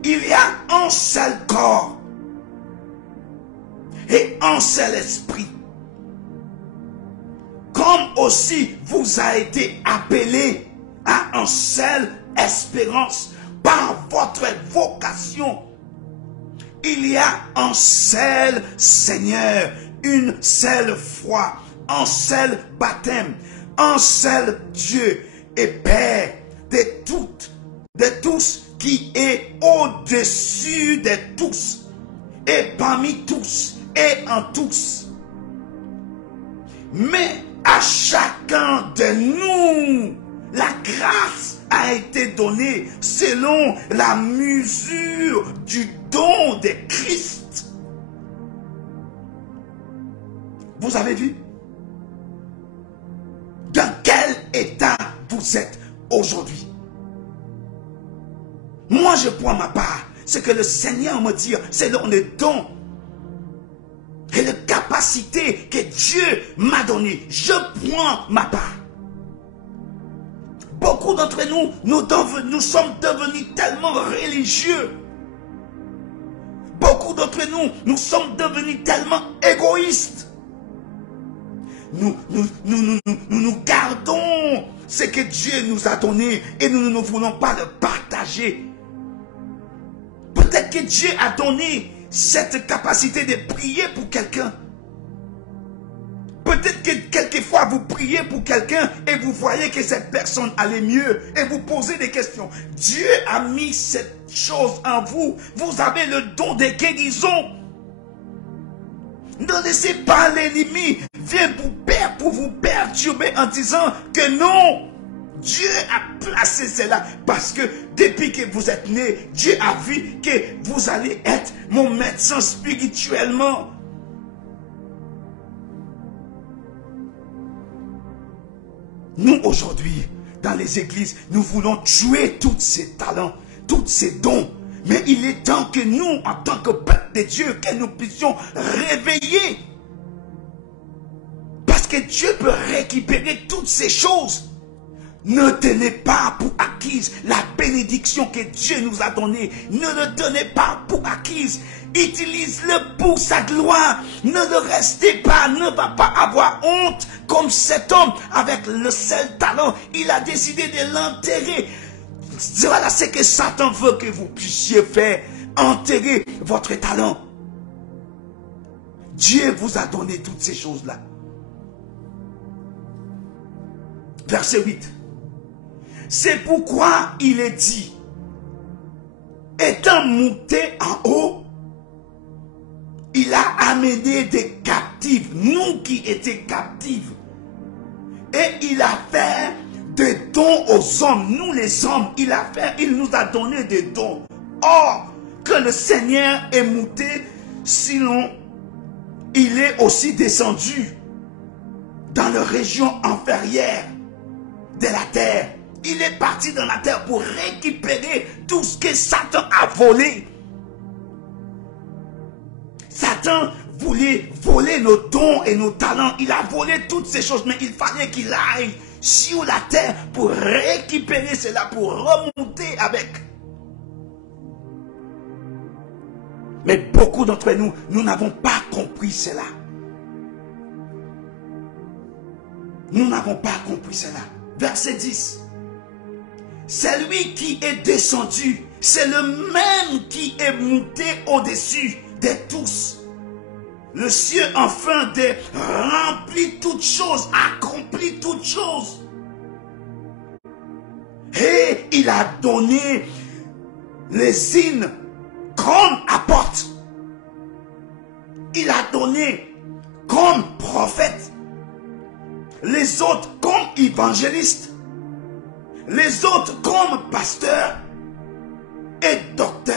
Il y a un seul corps et un seul esprit, comme aussi vous a été appelé à une seule espérance par votre vocation. Il y a un seul Seigneur, une seule foi, un seul baptême, un seul Dieu et Père de tous, qui est au-dessus de tous et parmi tous et en tous. Mais à chacun de nous, la grâce a été donnée selon la mesure du don de Christ. Vous avez vu? Dans quel état vous êtes aujourd'hui? Moi, je prends ma part. Ce que le Seigneur me dit, selon le don et de capacité que Dieu m'a donnée. Je prends ma part. Beaucoup d'entre nous, nous sommes devenus tellement religieux. Beaucoup d'entre nous, nous sommes devenus tellement égoïstes. Nous gardons ce que Dieu nous a donné et nous ne voulons pas le partager. Peut-être que Dieu a donné cette capacité de prier pour quelqu'un. Peut-être que quelquefois vous priez pour quelqu'un et vous voyez que cette personne allait mieux et vous posez des questions. Dieu a mis cette chose en vous. Vous avez le don de guérison. Ne laissez pas l'ennemi venir pour vous perturber en disant que non. Dieu a placé cela parce que depuis que vous êtes né, Dieu a vu que vous allez être mon médecin spirituellement. Nous aujourd'hui, dans les églises, nous voulons tuer tous ces talents, tous ces dons. Mais il est temps que nous, en tant que peuple de Dieu, que nous puissions réveiller. Parce que Dieu peut récupérer toutes ces choses. Ne tenez pas pour acquise la bénédiction que Dieu nous a donnée. Ne le tenez pas pour acquise. Utilise-le pour sa gloire. Ne le restez pas. Ne va pas avoir honte comme cet homme avec le seul talent. Il a décidé de l'enterrer. Voilà ce que Satan veut que vous puissiez faire. Enterrer votre talent. Dieu vous a donné toutes ces choses-là. Verset 8. C'est pourquoi il est dit, étant monté en haut, il a amené des captifs, nous qui étions captifs. Et il a fait des dons aux hommes, nous les hommes, il nous a donné des dons. Or, que le Seigneur est monté, sinon il est aussi descendu dans les régions inférieures de la terre. Il est parti dans la terre pour récupérer tout ce que Satan a volé. Satan voulait voler nos dons et nos talents. Il a volé toutes ces choses, mais il fallait qu'il aille sur la terre pour récupérer cela, pour remonter avec. Mais beaucoup d'entre nous, nous n'avons pas compris cela. Nous n'avons pas compris cela. Verset 10. C'est lui qui est descendu, c'est le même qui est monté au-dessus de tous. Le ciel enfin de remplir toutes choses, accomplir toutes choses. Et il a donné les signes comme apôtres. Il a donné comme prophètes. Les autres comme évangélistes. Les autres comme pasteurs et docteurs.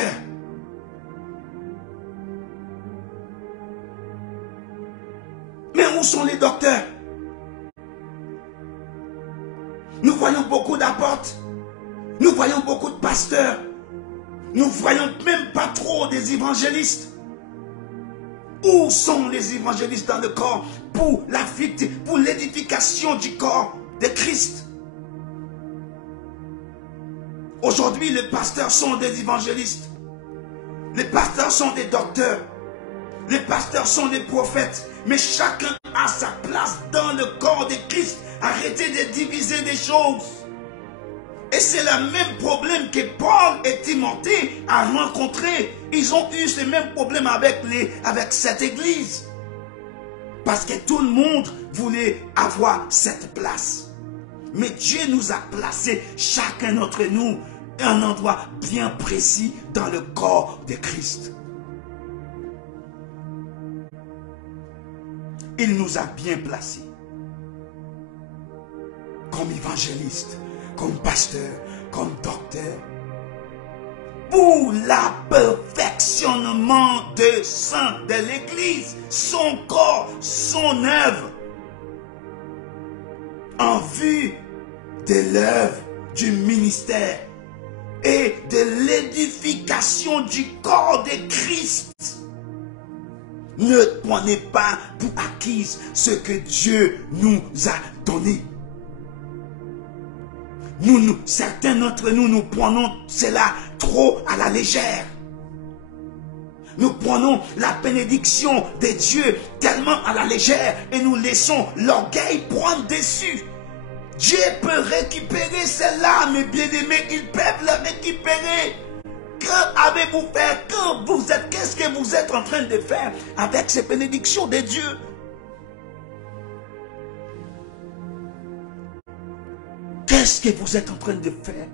Mais où sont les docteurs? Nous voyons beaucoup d'apôtres. Nous voyons beaucoup de pasteurs. Nous voyons même pas trop des évangélistes. Où sont les évangélistes dans le corps pour l'édification du corps de Christ? Aujourd'hui, les pasteurs sont des évangélistes. Les pasteurs sont des docteurs. Les pasteurs sont des prophètes. Mais chacun a sa place dans le corps de Christ. Arrêtez de diviser des choses. Et c'est le même problème que Paul et Timothée ont rencontré. Ils ont eu ce même problème avec cette église. Parce que tout le monde voulait avoir cette place. Mais Dieu nous a placé, chacun d'entre nous, un endroit bien précis dans le corps de Christ. Il nous a bien placés. Comme évangéliste, comme pasteur, comme docteur. Pour la perfectionnement des saints de l'Église, son corps, son œuvre. En vue de l'œuvre du ministère et de l'édification du corps de Christ. Ne prenez pas pour acquise ce que Dieu nous a donné. Certains d'entre nous, nous prenons cela trop à la légère. Nous prenons la bénédiction de Dieu tellement à la légère et nous laissons l'orgueil prendre dessus. Dieu peut récupérer celle-là, mes bien-aimés, ils peuvent le récupérer. Que avez-vous fait? Qu'est-ce que vous êtes en train de faire avec ces bénédictions de Dieu? Qu'est-ce que vous êtes en train de faire?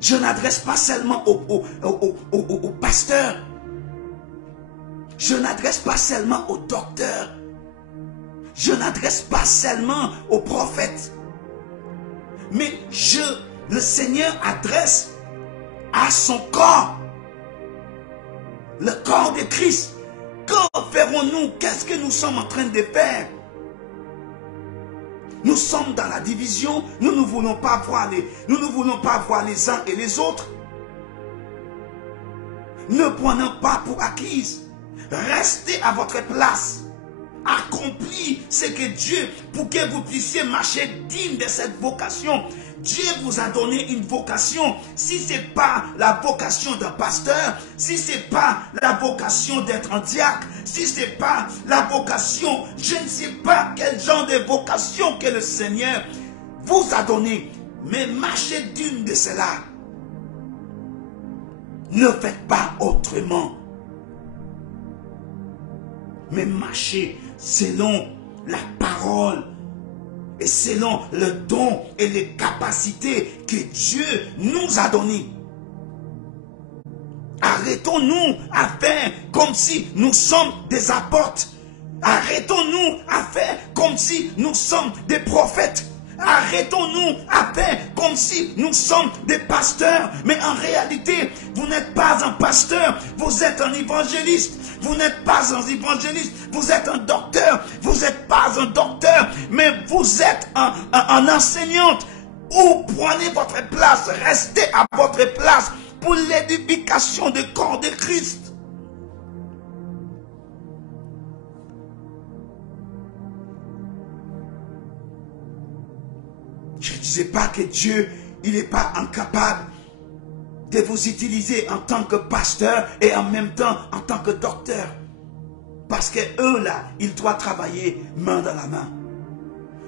Je n'adresse pas seulement aux pasteurs. Je n'adresse pas seulement aux docteurs. Je n'adresse pas seulement aux prophètes. Mais le Seigneur adresse à son corps. Le corps de Christ. Que ferons-nous? Qu'est-ce que nous sommes en train de faire? Nous sommes dans la division, nous ne voulons pas voir les uns et les autres. Ne prenez pas pour acquise. Restez à votre place. Accomplis ce que Dieu, pour que vous puissiez marcher digne de cette vocation. Dieu vous a donné une vocation. Si ce n'est pas la vocation d'un pasteur, si ce n'est pas la vocation d'être un diacre, si ce n'est pas la vocation, je ne sais pas quel genre de vocation que le Seigneur vous a donné, mais marchez d'une de cela. Ne faites pas autrement, mais marchez selon la parole et selon le don et les capacités que Dieu nous a données. Arrêtons-nous à faire comme si nous sommes des apôtres. Arrêtons-nous à faire comme si nous sommes des prophètes. Arrêtons-nous à faire comme si nous sommes des pasteurs. Mais en réalité, vous n'êtes pas un pasteur, vous êtes un évangéliste. Vous n'êtes pas un évangéliste, vous êtes un docteur. Vous n'êtes pas un docteur, mais vous êtes un enseignante. Ou prenez votre place, restez à votre place pour l'édification du corps de Christ. Je ne disais pas que Dieu, il n'est pas incapable de vous utiliser en tant que pasteur et en même temps en tant que docteur. Parce que eux là, ils doivent travailler main dans la main.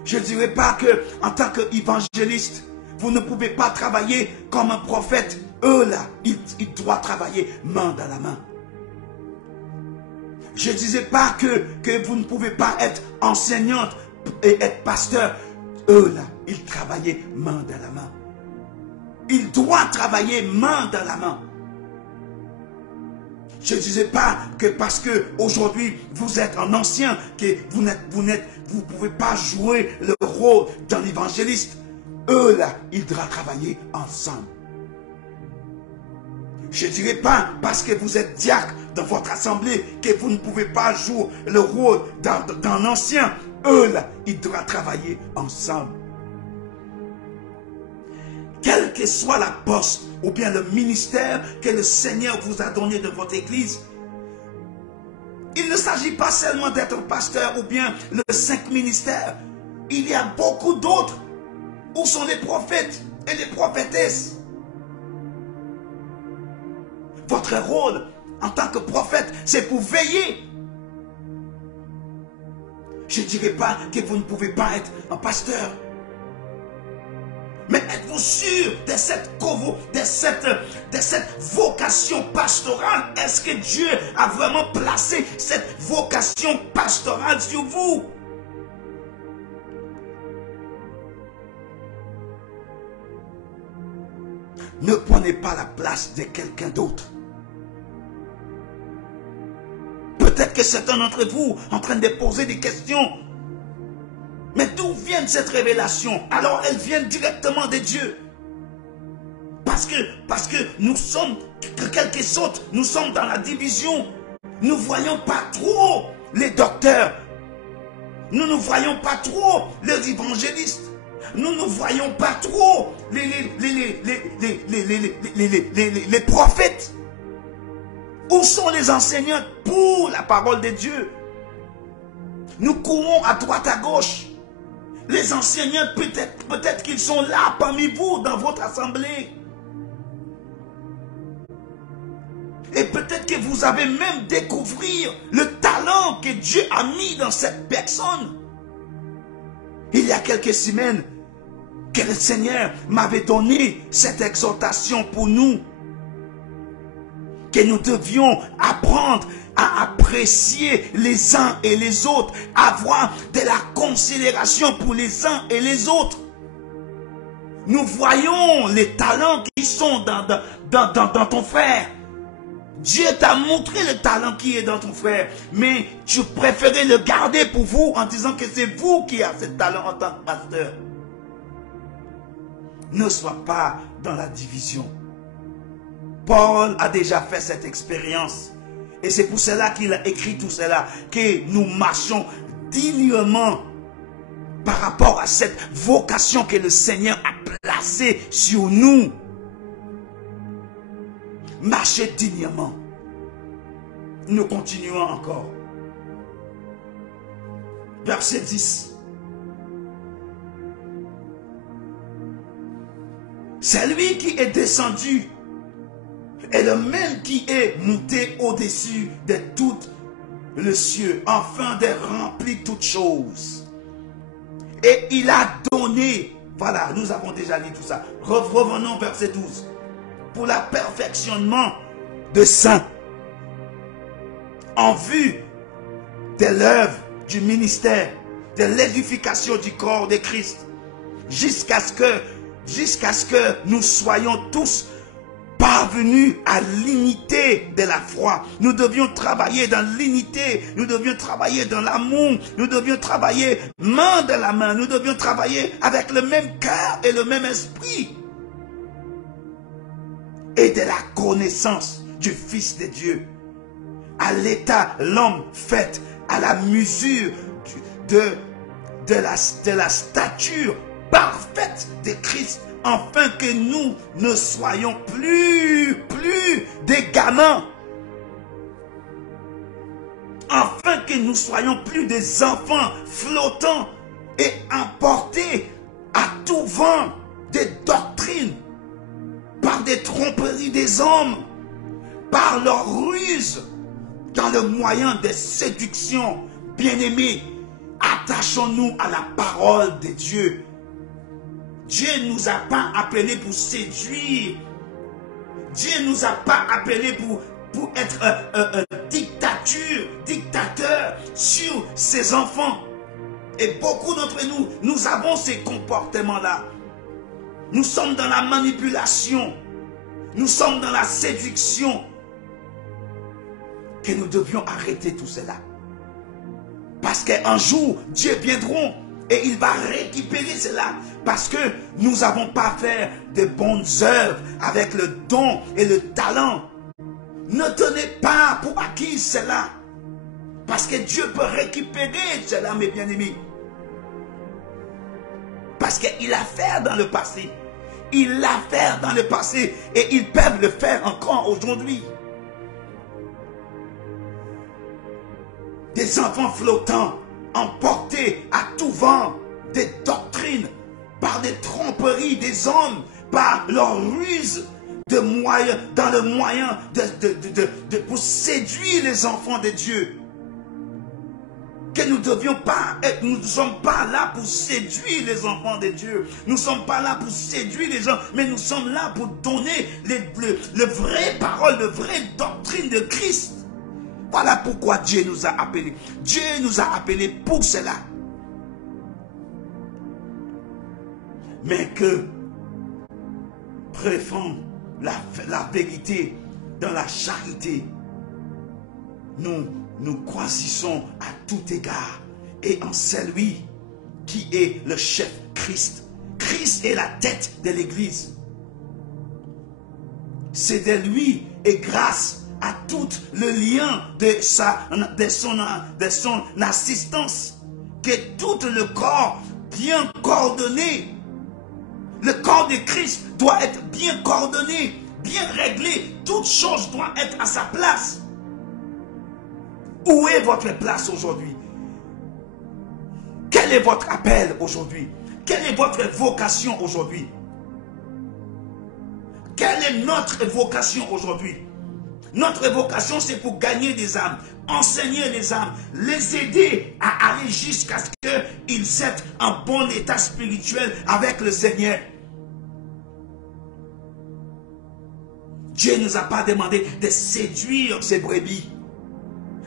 Je ne dirais pas que en tant qu'évangéliste, vous ne pouvez pas travailler comme un prophète. Eux là, ils doivent travailler main dans la main. Je ne disais pas que vous ne pouvez pas être enseignante et être pasteur. Eux là, ils travaillaient main dans la main. Ils doivent travailler main dans la main. Je ne disais pas que parce que aujourd'hui vous êtes un ancien, que vous ne pouvez pas jouer le rôle d'un évangéliste. Eux là, ils doivent travailler ensemble. Je ne dirais pas parce que vous êtes diacre dans votre assemblée que vous ne pouvez pas jouer le rôle d'un ancien. Eux là, ils doivent travailler ensemble. Quel que soit la poste ou bien le ministère que le Seigneur vous a donné de votre église, il ne s'agit pas seulement d'être pasteur ou bien le 5 ministères. Il y a beaucoup d'autres. Où sont les prophètes et les prophétesses? Votre rôle en tant que prophète, c'est pour veiller. Je ne dirais pas que vous ne pouvez pas être un pasteur. Mais êtes-vous sûr de cette vocation pastorale? Est-ce que Dieu a vraiment placé cette vocation pastorale sur vous? Ne prenez pas la place de quelqu'un d'autre. Peut-être que certains d'entre vous en train de poser des questions. Mais d'où vient cette révélation? Alors elle vient directement de Dieu. Parce que nous sommes, quelque sorte, nous sommes dans la division. Nous ne voyons pas trop les docteurs. Nous ne voyons pas trop les évangélistes. Nous ne voyons pas trop les prophètes. Où sont les enseignants pour la parole de Dieu? Nous courons à droite, à gauche. Les enseignants, peut-être qu'ils sont là parmi vous, dans votre assemblée. Et peut-être que vous avez même découvert le talent que Dieu a mis dans cette personne. Il y a quelques semaines, que le Seigneur m'avait donné cette exhortation pour nous. Que nous devions apprendre à apprécier les uns et les autres, avoir de la considération pour les uns et les autres. Nous voyons les talents qui sont dans ton frère. Dieu t'a montré le talent qui est dans ton frère, mais tu préférais le garder pour vous en disant que c'est vous qui avez ce talent en tant que pasteur. Ne sois pas dans la division. Paul a déjà fait cette expérience. Et c'est pour cela qu'il a écrit tout cela, que nous marchons dignement par rapport à cette vocation que le Seigneur a placée sur nous. Marchez dignement. Nous continuons encore. Verset 10. C'est lui qui est descendu est le même qui est monté au-dessus de tout le cieux, afin de remplir toutes choses. Et il a donné, voilà, nous avons déjà lu tout ça. Revenons au verset 12. Pour le perfectionnement de saints, en vue de l'œuvre du ministère, de l'édification du corps de Christ, jusqu'à ce que nous soyons tous parvenus à l'unité de la foi. Nous devions travailler dans l'unité, nous devions travailler dans l'amour, nous devions travailler main dans la main, nous devions travailler avec le même cœur et le même esprit. Et de la connaissance du Fils de Dieu, à l'état l'homme fait à la mesure de la stature parfaite de Christ, afin que nous ne soyons plus des gamins, afin que nous soyons plus des enfants flottants et emportés à tout vent des doctrines, par des tromperies des hommes, par leur ruse, dans le moyen de séduction. Bien-aimés, attachons-nous à la parole de Dieu. Dieu ne nous a pas appelés pour séduire. Dieu ne nous a pas appelés pour être dictateur sur ses enfants. Et beaucoup d'entre nous, nous avons ces comportements-là. Nous sommes dans la manipulation. Nous sommes dans la séduction. Que nous devions arrêter tout cela. Parce qu'un jour, Dieu viendra et il va récupérer cela. Parce que nous n'avons pas fait de bonnes œuvres avec le don et le talent. Ne tenez pas pour acquis cela. Parce que Dieu peut récupérer cela, mes bien-aimés. Parce qu'il l'a fait dans le passé. Il l'a fait dans le passé. Et ils peuvent le faire encore aujourd'hui. Des enfants flottants, emportés à tout vent, des doctrines, par des tromperies des hommes, par leur ruse dans le moyen pour séduire les enfants de Dieu. Que nous ne devions pas être, nous ne sommes pas là pour séduire les enfants de Dieu. Nous ne sommes pas là pour séduire les gens, mais nous sommes là pour donner le vrai parole, le vrai doctrine de Christ. Voilà pourquoi Dieu nous a appelés. Dieu nous a appelés pour cela. Mais que préférons la vérité dans la charité. Nous croississons à tout égard et en celui qui est le chef Christ. Christ est la tête de l'Église. C'est de lui et grâce à tout le lien de son assistance que tout le corps bien coordonné, le corps de Christ doit être bien coordonné, bien réglé. Toute chose doit être à sa place. Où est votre place aujourd'hui? Quel est votre appel aujourd'hui? Quelle est votre vocation aujourd'hui? Quelle est notre vocation aujourd'hui? Notre vocation, c'est pour gagner des âmes, enseigner les âmes, les aider à aller jusqu'à ce qu'ils soient en bon état spirituel avec le Seigneur. Dieu ne nous a pas demandé de séduire ces brebis.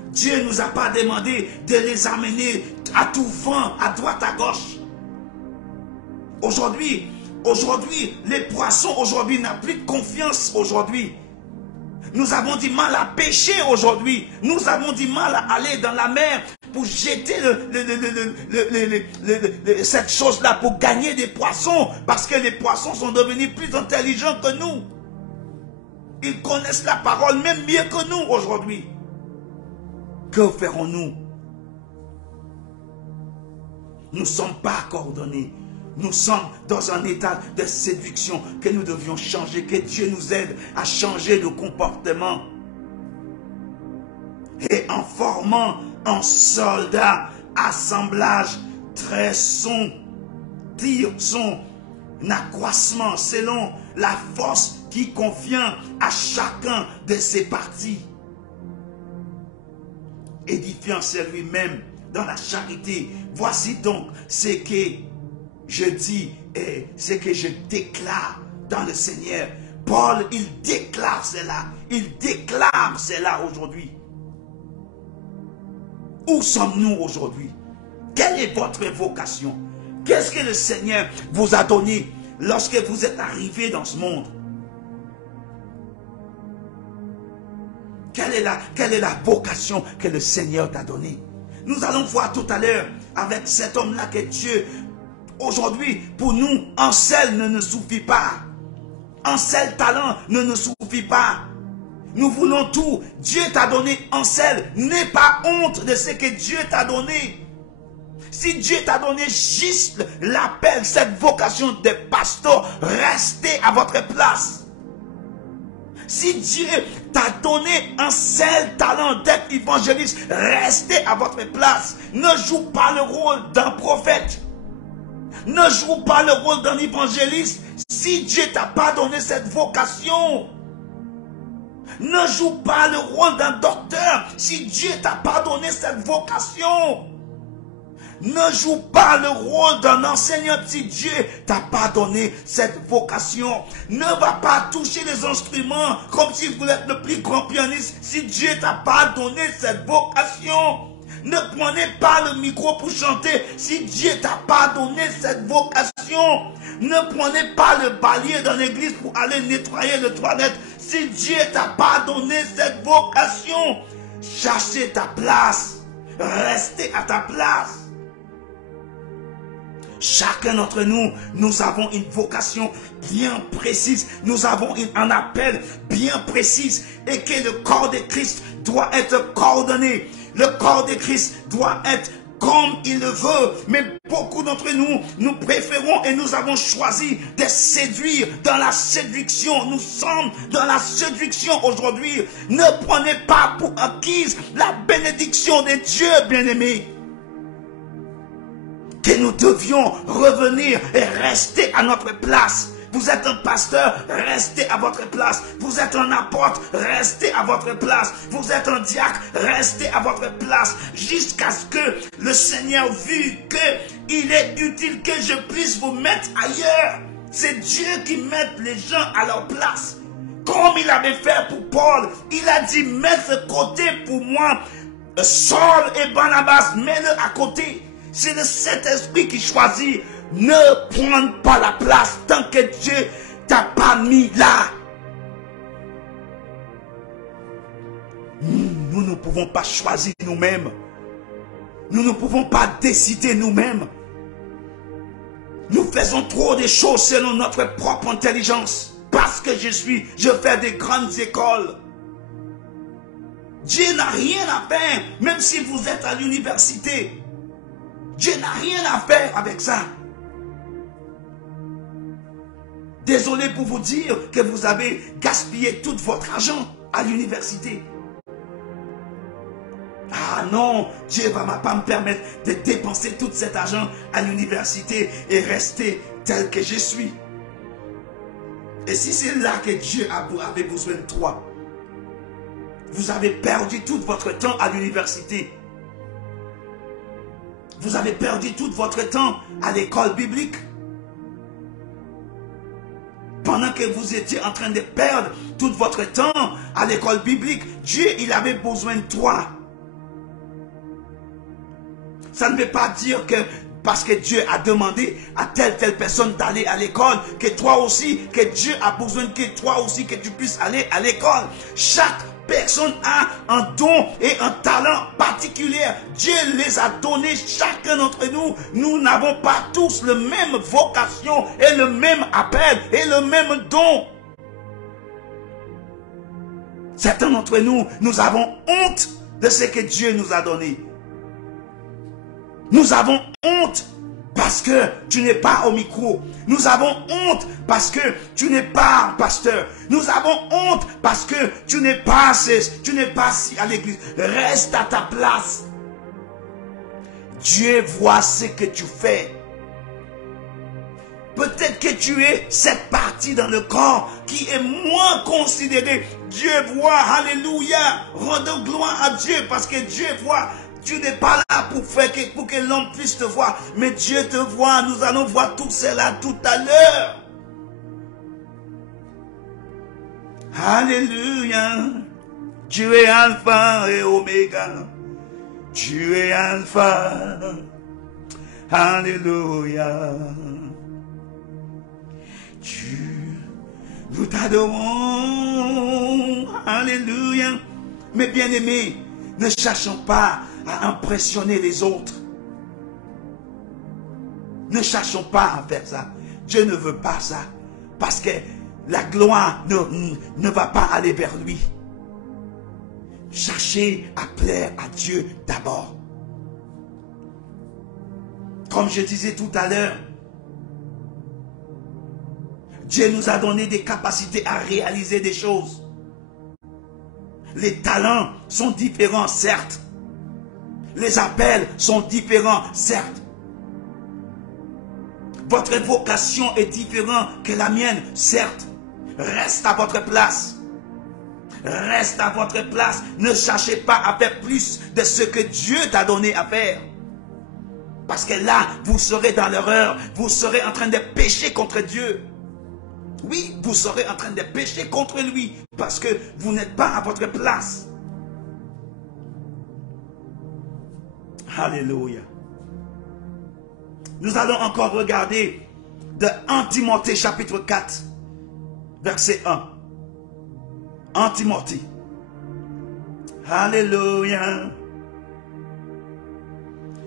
Dieu ne nous a pas demandé de les amener à tout vent, à droite, à gauche. Aujourd'hui, les poissons aujourd'hui n'ont plus de confiance aujourd'hui. Nous avons du mal à pêcher aujourd'hui. Nous avons du mal à aller dans la mer pour jeter cette chose-là, pour gagner des poissons. Parce que les poissons sont devenus plus intelligents que nous. Ils connaissent la parole même mieux que nous aujourd'hui. Que ferons-nous? Nous ne sommes pas coordonnés. Nous sommes dans un état de séduction que nous devions changer, que Dieu nous aide à changer de comportement. Et en formant un soldat, assemblage, tire son accroissement selon la force qui convient à chacun de ses parties. Édifiant sur lui-même dans la charité. Voici donc ce que je dis et ce que je déclare dans le Seigneur. Paul, il déclare cela. Il déclare cela aujourd'hui. Où sommes-nous aujourd'hui? Quelle est votre vocation? Qu'est-ce que le Seigneur vous a donné lorsque vous êtes arrivé dans ce monde? Quelle est la vocation que le Seigneur t'a donnée? Nous allons voir tout à l'heure avec cet homme-là que Dieu, aujourd'hui, pour nous, un seul ne nous suffit pas. Un seul talent ne nous suffit pas. Nous voulons tout. Dieu t'a donné un seul. N'aie pas honte de ce que Dieu t'a donné. Si Dieu t'a donné juste l'appel, cette vocation de pasteur, restez à votre place. Si Dieu t'a donné un seul talent d'être évangéliste, restez à votre place. Ne joue pas le rôle d'un prophète. Ne joue pas le rôle d'un évangéliste. Si Dieu t'a pas donné cette vocation, ne joue pas le rôle d'un docteur. Si Dieu t'a pas donné cette vocation, ne joue pas le rôle d'un enseignant si Dieu t'a pas donné cette vocation. Ne va pas toucher les instruments comme si vous êtes le plus grand pianiste si Dieu t'a pas donné cette vocation. Ne prenez pas le micro pour chanter si Dieu t'a pas donné cette vocation. Ne prenez pas le balai dans l'église pour aller nettoyer les toilettes si Dieu t'a pas donné cette vocation. Cherchez ta place. Restez à ta place. Chacun d'entre nous, nous avons une vocation bien précise. Nous avons un appel bien précis. Et que le corps de Christ doit être coordonné. Le corps de Christ doit être comme il le veut. Mais beaucoup d'entre nous, nous préférons et nous avons choisi de séduire dans la séduction. Nous sommes dans la séduction aujourd'hui. Ne prenez pas pour acquise la bénédiction de Dieu, bien-aimés. Que nous devions revenir et rester à notre place. Vous êtes un pasteur, restez à votre place. Vous êtes un apôtre, restez à votre place. Vous êtes un diacre, restez à votre place. Jusqu'à ce que le Seigneur vu qu'il est utile que je puisse vous mettre ailleurs. C'est Dieu qui met les gens à leur place. Comme il avait fait pour Paul, il a dit, mets ce côté pour moi. Saul et Barnabas, mets-le à côté. C'est le Saint-Esprit qui choisit. Ne prends pas la place tant que Dieu t'a pas mis là. Nous ne pouvons pas choisir nous-mêmes. Nous ne pouvons pas décider nous-mêmes. Nous faisons trop de choses selon notre propre intelligence. Parce que je fais des grandes écoles. Dieu n'a rien à faire, même si vous êtes à l'université. Dieu n'a rien à faire avec ça. Désolé pour vous dire que vous avez gaspillé tout votre argent à l'université. Ah non, Dieu ne va pas me permettre de dépenser tout cet argent à l'université et rester tel que je suis. Et si c'est là que Dieu avait besoin de toi, vous avez perdu tout votre temps à l'université. Vous avez perdu tout votre temps à l'école biblique. Pendant que vous étiez en train de perdre tout votre temps à l'école biblique, Dieu, il avait besoin de toi. Ça ne veut pas dire que parce que Dieu a demandé à telle personne d'aller à l'école, que toi aussi, que Dieu a besoin que toi aussi, que tu puisses aller à l'école. Chaque personne a un don et un talent particulier. Dieu les a donnés, chacun d'entre nous. Nous n'avons pas tous la même vocation et le même appel et le même don. Certains d'entre nous, nous avons honte de ce que Dieu nous a donné. Nous avons honte parce que tu n'es pas au micro. Nous avons honte parce que tu n'es pas pasteur. Nous avons honte parce que tu n'es pas à l'église. Reste à ta place. Dieu voit ce que tu fais. Peut-être que tu es cette partie dans le corps qui est moins considérée. Dieu voit, alléluia. Rendons gloire à Dieu parce que Dieu voit. Tu n'es pas là pour que l'homme puisse te voir. Mais Dieu te voit. Nous allons voir tout cela tout à l'heure. Alléluia. Tu es Alpha et Oméga. Tu es Alpha. Alléluia. Nous t'adorons. Alléluia. Mes bien-aimés, ne cherchons pas à impressionner les autres. Ne cherchons pas à faire ça. Dieu ne veut pas ça. Parce que la gloire ne va pas aller vers lui. Cherchez à plaire à Dieu d'abord. Comme je disais tout à l'heure, Dieu nous a donné des capacités à réaliser des choses. Les talents sont différents, certes. Les appels sont différents, certes. Votre vocation est différente que la mienne, certes. Reste à votre place. Reste à votre place. Ne cherchez pas à faire plus de ce que Dieu t'a donné à faire. Parce que là, vous serez dans l'erreur. Vous serez en train de pécher contre Dieu. Oui, vous serez en train de pécher contre lui. Parce que vous n'êtes pas à votre place. Alléluia. Nous allons encore regarder de 1 Timothée chapitre 4, verset 1. 1 Timothée. Alléluia.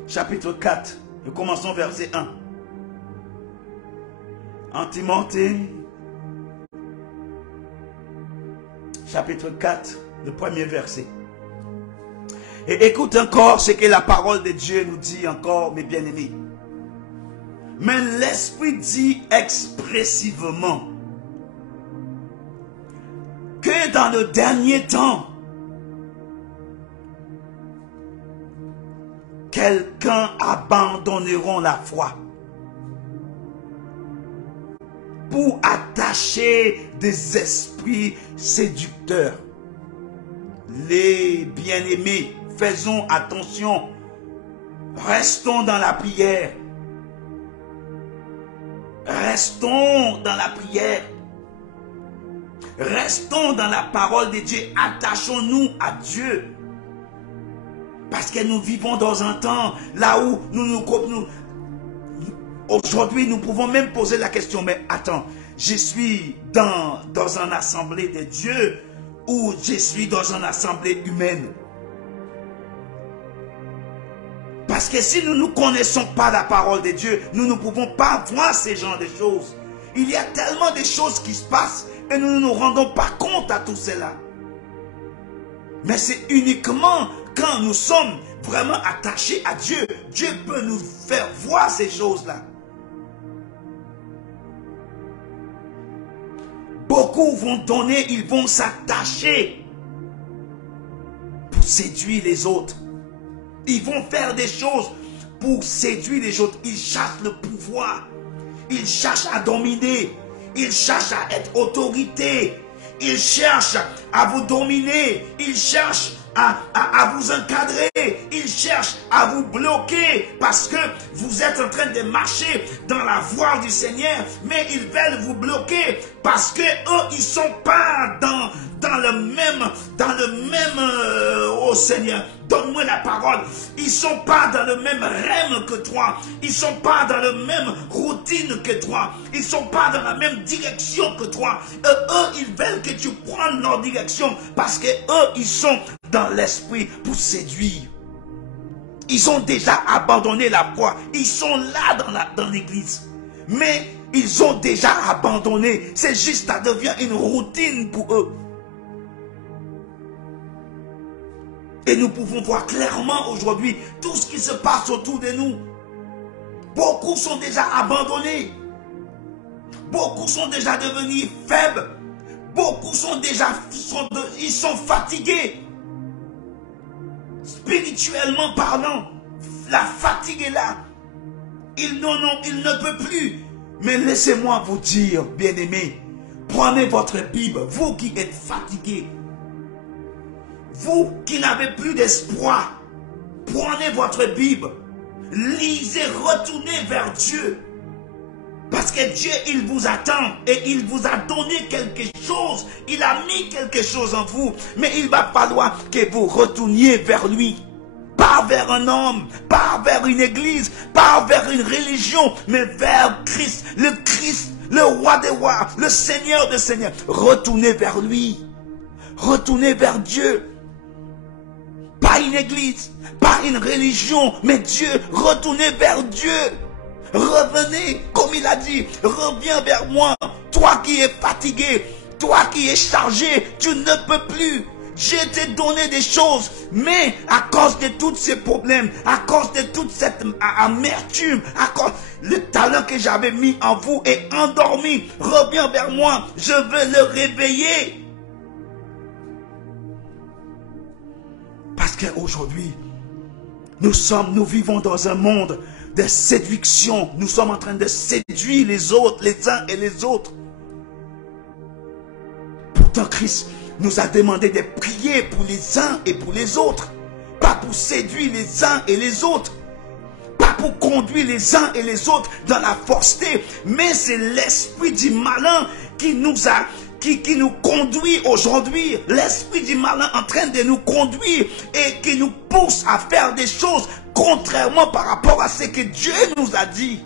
Chapitre 4. Nous commençons verset 1. 1 Timothée. Chapitre 4, le premier verset. Et écoute encore ce que la parole de Dieu nous dit encore, mes bien-aimés. Mais l'Esprit dit expressivement que dans le dernier temps, quelqu'un abandonneront la foi pour attacher des esprits séducteurs. Les bien-aimés, faisons attention. Restons dans la prière. Restons dans la prière. Restons dans la parole de Dieu. Attachons-nous à Dieu. Parce que nous vivons dans un temps là où aujourd'hui, nous pouvons même poser la question, mais attends, je suis dans une assemblée de Dieu ou je suis dans une assemblée humaine? Parce que si nous ne connaissons pas la parole de Dieu, nous ne pouvons pas voir ces genres de choses. Il y a tellement de choses qui se passent et nous ne nous rendons pas compte à tout cela. Mais c'est uniquement quand nous sommes vraiment attachés à Dieu, Dieu peut nous faire voir ces choses-là. Beaucoup vont donner, ils vont s'attacher pour séduire les autres. Ils vont faire des choses pour séduire les autres. Ils cherchent le pouvoir. Ils cherchent à dominer. Ils cherchent à être autorité. Ils cherchent à vous dominer. Ils cherchent à vous encadrer. Ils cherchent à vous bloquer parce que vous êtes en train de marcher dans la voie du Seigneur, mais ils veulent vous bloquer parce que eux, ils sont pas dans le même oh Seigneur, donne-moi la parole. Ils sont pas dans le même rêve que toi. Ils sont pas dans la même routine que toi. Ils sont pas dans la même direction que toi. Eux, ils veulent que tu prennes leur direction parce que eux, ils sont dans l'esprit pour séduire. Ils ont déjà abandonné la foi. Ils sont là dans l'église. Mais ils ont déjà abandonné. C'est juste, ça devient une routine pour eux. Et nous pouvons voir clairement aujourd'hui tout ce qui se passe autour de nous. Beaucoup sont déjà abandonnés. Beaucoup sont déjà devenus faibles. Beaucoup sont déjà ils sont fatigués. Spirituellement parlant, la fatigue est là. Ils ne peuvent plus. Mais laissez-moi vous dire, bien-aimés, prenez votre Bible, vous qui êtes fatigués, vous qui n'avez plus d'espoir, prenez votre Bible, lisez, retournez vers Dieu. Parce que Dieu, il vous attend et il vous a donné quelque chose. Il a mis quelque chose en vous. Mais il va falloir que vous retourniez vers lui. Pas vers un homme, pas vers une église, pas vers une religion, mais vers Christ, le roi des rois, le Seigneur des seigneurs. Retournez vers lui. Retournez vers Dieu. Pas une église, pas une religion, mais Dieu. Retournez vers Dieu. Revenez, comme il a dit, reviens vers moi, toi qui es fatigué, toi qui es chargé, tu ne peux plus. Je t'ai donné des choses, mais à cause de tous ces problèmes, à cause de toute cette amertume, à cause le talent que j'avais mis en vous est endormi, reviens vers moi, je veux le réveiller. Parce qu'aujourd'hui, nous vivons dans un monde de séduction. Nous sommes en train de séduire les autres, les uns et les autres. Pourtant, Christ nous a demandé de prier pour les uns et pour les autres. Pas pour séduire les uns et les autres. Pas pour conduire les uns et les autres dans la fausseté. Mais c'est l'esprit du malin qui nous conduit aujourd'hui. L'esprit du malin en train de nous conduire et qui nous pousse à faire des choses contrairement par rapport à ce que Dieu nous a dit.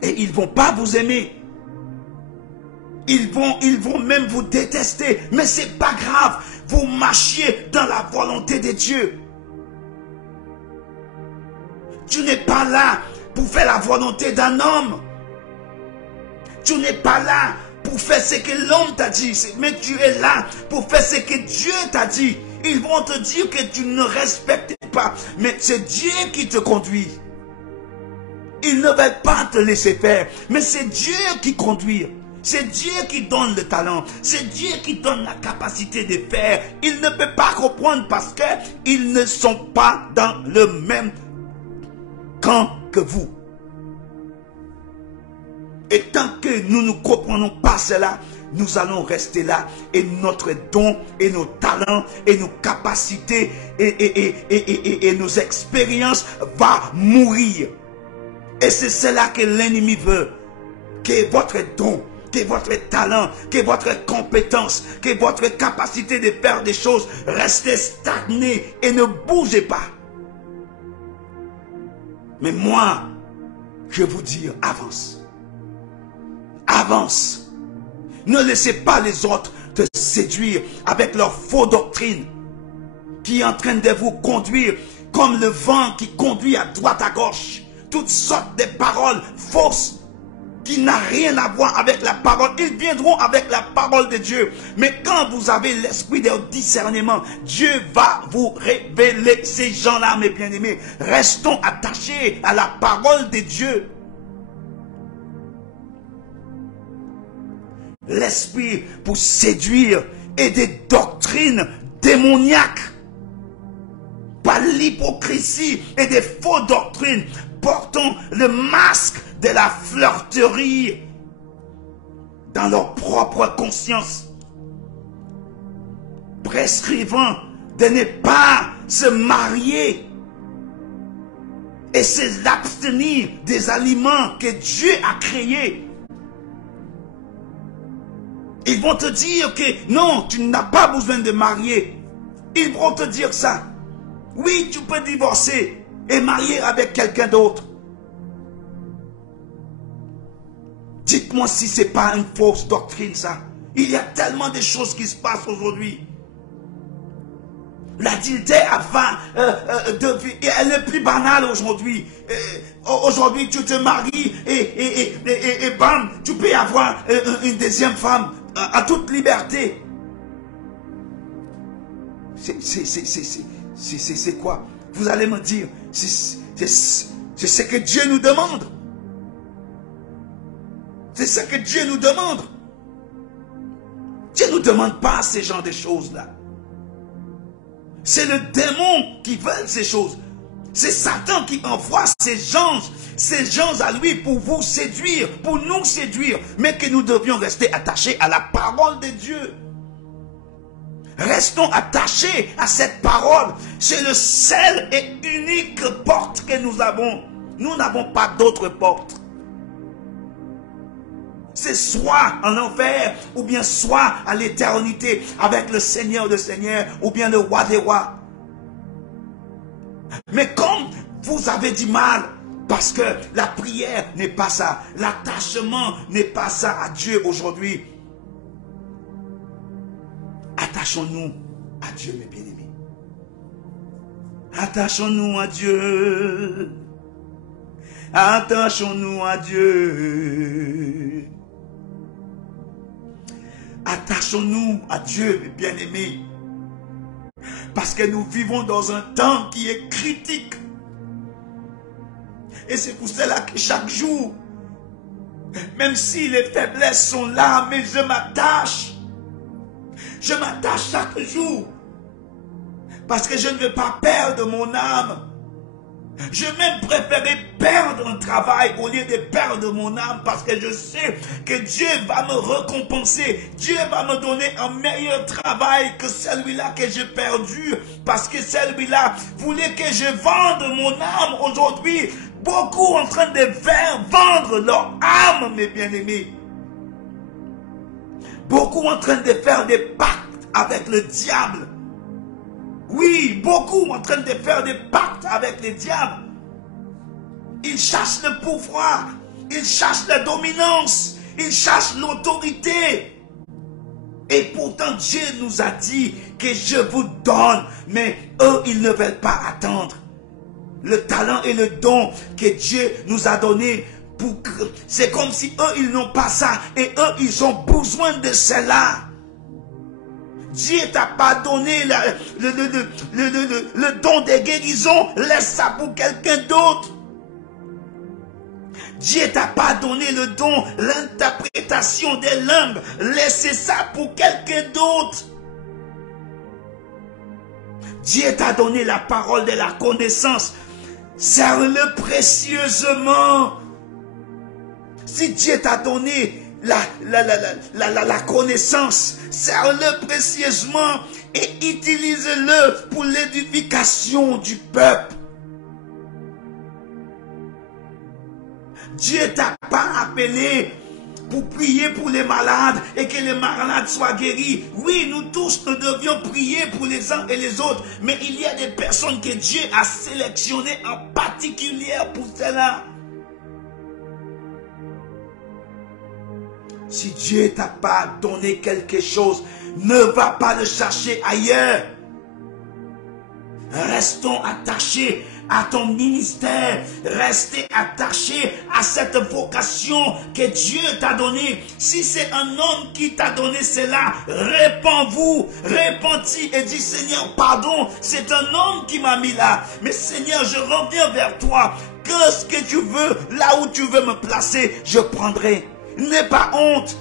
Et ils ne vont pas vous aimer. Ils vont même vous détester. Mais ce n'est pas grave. Vous marchiez dans la volonté de Dieu. Tu n'es pas là pour faire la volonté d'un homme. Tu n'es pas là pour faire ce que l'homme t'a dit. Mais tu es là pour faire ce que Dieu t'a dit. Ils vont te dire que tu ne respectes pas. Mais c'est Dieu qui te conduit. Ils ne veulent pas te laisser faire. Mais c'est Dieu qui conduit. C'est Dieu qui donne le talent. C'est Dieu qui donne la capacité de faire. Ils ne peuvent pas comprendre parce qu'ils ne sont pas dans le même camp que vous. Et tant que nous ne comprenons pas cela, nous allons rester là. Et notre don, et nos talents, et nos capacités, et nos expériences vont mourir. Et c'est cela que l'ennemi veut. Que votre don, que votre talent, que votre compétence, que votre capacité de faire des choses reste stagnée et ne bougez pas. Mais moi, je vous dis, avance. Avance. Ne laissez pas les autres te séduire avec leur faux doctrine qui est en train de vous conduire comme le vent qui conduit à droite à gauche. Toutes sortes de paroles fausses qui n'ont rien à voir avec la parole. Ils viendront avec la parole de Dieu. Mais quand vous avez l'esprit de discernement, Dieu va vous révéler ces gens-là, mes bien-aimés. Restons attachés à la parole de Dieu. l'esprit pour séduire et des doctrines démoniaques, par l'hypocrisie et des fausses doctrines, portant le masque de la flirterie dans leur propre conscience, prescrivant de ne pas se marier et s'abstenir des aliments que Dieu a créés. Ils vont te dire que non, tu n'as pas besoin de marier. Ils vont te dire ça. Oui, tu peux divorcer et marier avec quelqu'un d'autre. Dites-moi si ce n'est pas une fausse doctrine, ça. Il y a tellement de choses qui se passent aujourd'hui. L'adultère elle est plus banale aujourd'hui. Aujourd'hui, tu te maries et bam, tu peux avoir une deuxième femme à toute liberté. C'est quoi? Vous allez me dire, c'est ce que Dieu nous demande. C'est ce que Dieu nous demande. Dieu ne nous demande pas ces genres de choses-là. C'est le démon qui veut ces choses. C'est Satan qui envoie ces gens à lui pour vous séduire, pour nous séduire. Mais que nous devions rester attachés à la parole de Dieu. Restons attachés à cette parole. C'est le seul et unique porte que nous avons. Nous n'avons pas d'autre porte. C'est soit en enfer, ou bien soit à l'éternité avec le Seigneur des Seigneurs, ou bien le Roi des Rois. Mais comme vous avez du mal, parce que la prière n'est pas ça, l'attachement n'est pas ça à Dieu aujourd'hui, attachons-nous à Dieu, mes bien-aimés. Attachons-nous à Dieu. Attachons-nous à Dieu. Attachons-nous à Dieu, mes bien-aimés. Parce que nous vivons dans un temps qui est critique. Et c'est pour cela que chaque jour, même si les faiblesses sont là, mais je m'attache. Je m'attache chaque jour. Parce que je ne veux pas perdre mon âme. Je même préférer perdre un travail au lieu de perdre mon âme, parce que je sais que Dieu va me récompenser. Dieu va me donner un meilleur travail que celui-là que j'ai perdu, parce que celui-là voulait que je vende mon âme. Aujourd'hui, beaucoup en train de vendre leur âme, mes bien-aimés. Beaucoup en train de faire des pactes avec le diable. Oui, beaucoup en train de faire des pactes avec les diables. Ils cherchent le pouvoir, ils cherchent la dominance, ils cherchent l'autorité. Et pourtant Dieu nous a dit que je vous donne, mais eux ils ne veulent pas attendre. Le talent et le don que Dieu nous a donné, c'est comme si eux ils n'ont pas ça et eux ils ont besoin de cela. Dieu t'a pas donné le don des guérisons, laisse ça pour quelqu'un d'autre. Dieu t'a pas donné le don, l'interprétation des langues, laissez ça pour quelqu'un d'autre. Dieu t'a donné la parole de la connaissance, serre-le précieusement. Si Dieu t'a donné la connaissance, serre-le précieusement et utilise-le pour l'édification du peuple. Dieu t'a pas appelé pour prier pour les malades et que les malades soient guéris. Oui, nous tous, nous devions prier pour les uns et les autres, mais il y a des personnes que Dieu a sélectionnées en particulier pour cela. Si Dieu t'a pas donné quelque chose, ne va pas le chercher ailleurs. Restons attachés à ton ministère. Restez attachés à cette vocation que Dieu t'a donnée. Si c'est un homme qui t'a donné cela, répands-vous, repentis et dis Seigneur, pardon, c'est un homme qui m'a mis là. Mais Seigneur, je reviens vers toi. Qu'est-ce que tu veux, là où tu veux me placer, je prendrai. N'aie pas honte.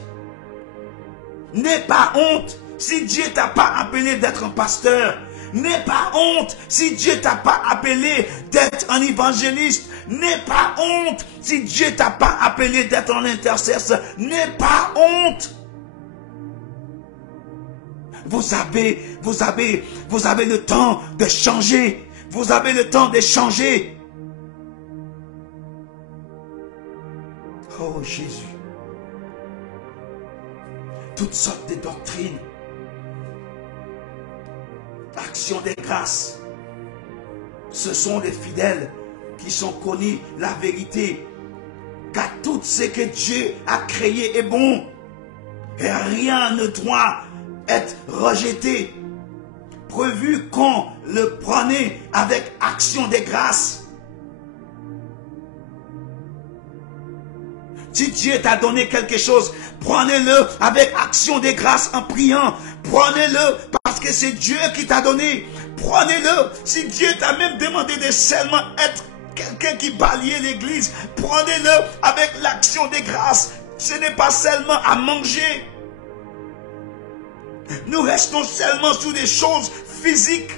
N'aie pas honte si Dieu t'a pas appelé d'être un pasteur. N'aie pas honte si Dieu t'a pas appelé d'être un évangéliste. N'aie pas honte si Dieu t'a pas appelé d'être un intercesseur. N'aie pas honte. Vous avez le temps de changer. Vous avez le temps de changer. Oh Jésus. Toutes sortes de doctrines. Action des grâces. Ce sont les fidèles qui sont connus la vérité. Car tout ce que Dieu a créé est bon. Et rien ne doit être rejeté. Prévu qu'on le prenait avec action des grâces. Si Dieu t'a donné quelque chose, prenez-le avec action des grâces en priant. Prenez-le parce que c'est Dieu qui t'a donné. Prenez-le. Si Dieu t'a même demandé de seulement être quelqu'un qui balayait l'église, prenez-le avec l'action des grâces. Ce n'est pas seulement à manger. Nous restons seulement sur des choses physiques.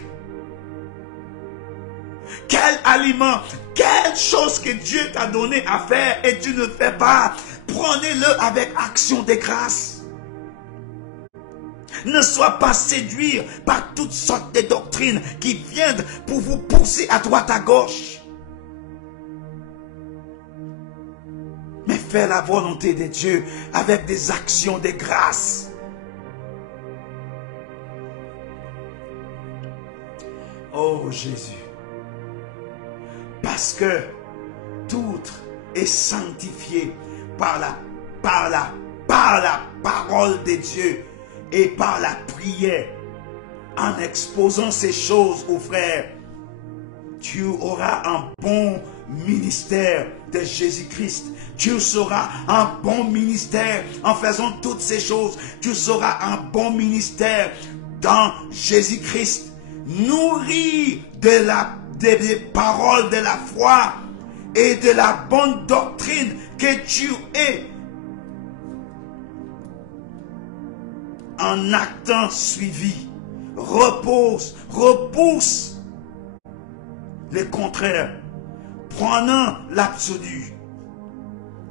Quel aliment, quelle chose que Dieu t'a donné à faire et tu ne fais pas, prenez-le avec action de grâce. Ne sois pas séduit par toutes sortes de doctrines qui viennent pour vous pousser à droite à gauche. Mais fais la volonté de Dieu avec des actions de grâce. Oh Jésus. Parce que tout est sanctifié par la parole de Dieu et par la prière. En exposant ces choses aux frères, tu auras un bon ministère de Jésus-Christ. Tu seras un bon ministère en faisant toutes ces choses. Tu seras un bon ministère dans Jésus-Christ. Nourri des paroles de la foi et de la bonne doctrine que tu es. En actant suivi, repousse le contraire, prenant l'absolu.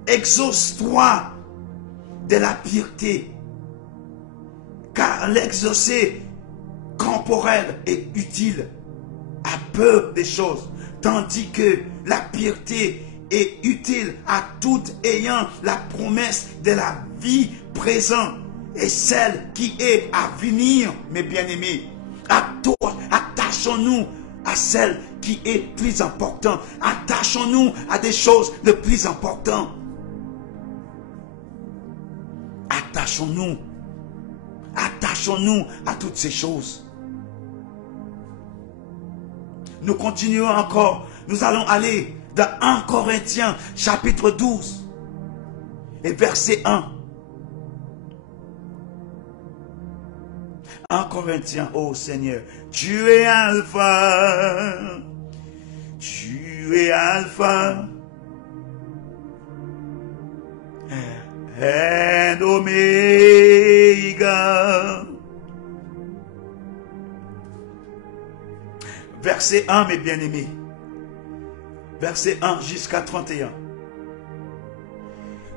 Exauce-toi de la piété, car l'exaucer corporel est utile à peu de choses, tandis que la piété est utile à tout ayant la promesse de la vie présente et celle qui est à venir, mes bien-aimés. Attachons-nous à celle qui est plus importante. Attachons-nous à des choses de plus importantes. Attachons-nous à toutes ces choses. Nous continuons encore. Nous allons aller dans 1 Corinthiens chapitre 12 et verset 1. 1 Corinthiens, oh Seigneur, tu es Alpha, et Oméga. Verset 1, mes bien-aimés. Verset 1 jusqu'à 31.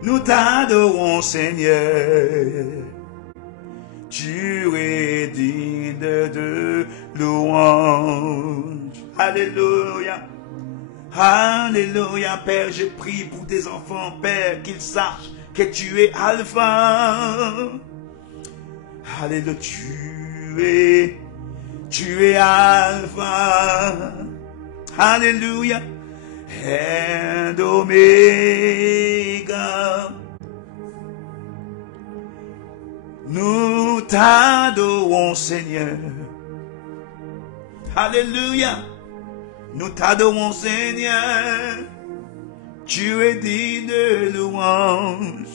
Nous t'adorons, Seigneur. Tu es digne de louange. Alléluia. Alléluia, Père, je prie pour tes enfants, Père, qu'ils sachent que tu es Alpha. Alléluia, tu es Alpha. Alléluia. Et Oméga. Nous t'adorons, Seigneur. Alléluia. Nous t'adorons, Seigneur. Tu es digne de louange.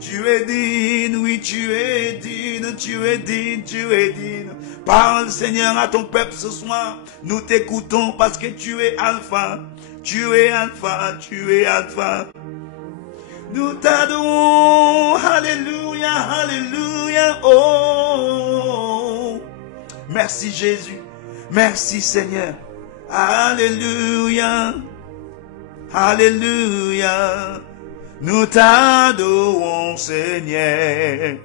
Tu es digne, oui, tu es digne, tu es digne, tu es digne. Parle, Seigneur, à ton peuple ce soir. Nous t'écoutons parce que tu es Alpha. Tu es Alpha, tu es Alpha. Nous t'adorons. Alléluia, alléluia. Oh, merci Jésus. Merci Seigneur. Alléluia. Alléluia. Nous t'adorons Seigneur.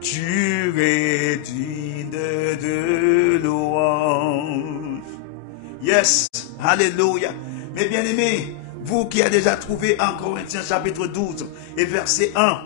Tu es digne de louange. Yes, alléluia. Mes bien-aimés, vous qui avez déjà trouvé en Corinthiens chapitre 12 et verset 1,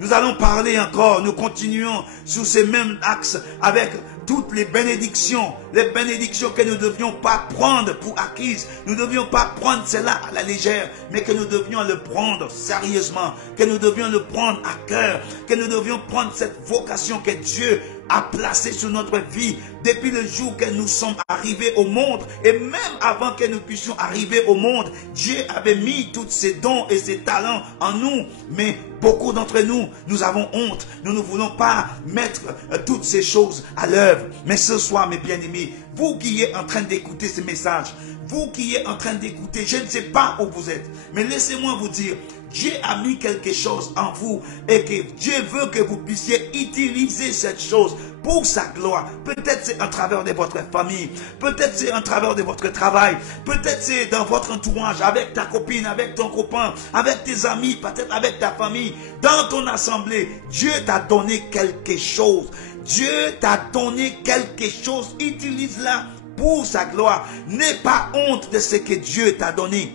nous allons parler encore, nous continuons sur ces mêmes axes avec toutes les bénédictions que nous ne devions pas prendre pour acquises. Nous ne devions pas prendre cela à la légère, mais que nous devions le prendre sérieusement, que nous devions le prendre à cœur, que nous devions prendre cette vocation que Dieu a placée sur notre vie depuis le jour que nous sommes arrivés au monde. Et même avant que nous puissions arriver au monde, Dieu avait mis tous ses dons et ses talents en nous. Mais beaucoup d'entre nous, nous avons honte. Nous ne voulons pas mettre toutes ces choses à l'œuvre. Mais ce soir, mes bien-aimés, vous qui êtes en train d'écouter ce message, vous qui êtes en train d'écouter, je ne sais pas où vous êtes, mais laissez-moi vous dire, Dieu a mis quelque chose en vous et que Dieu veut que vous puissiez utiliser cette chose pour sa gloire. Peut-être c'est en travers de votre famille, peut-être c'est en travers de votre travail, peut-être c'est dans votre entourage, avec ta copine, avec ton copain, avec tes amis, peut-être avec ta famille, dans ton assemblée. Dieu t'a donné quelque chose. Dieu t'a donné quelque chose. Utilise-la pour sa gloire. N'aie pas honte de ce que Dieu t'a donné.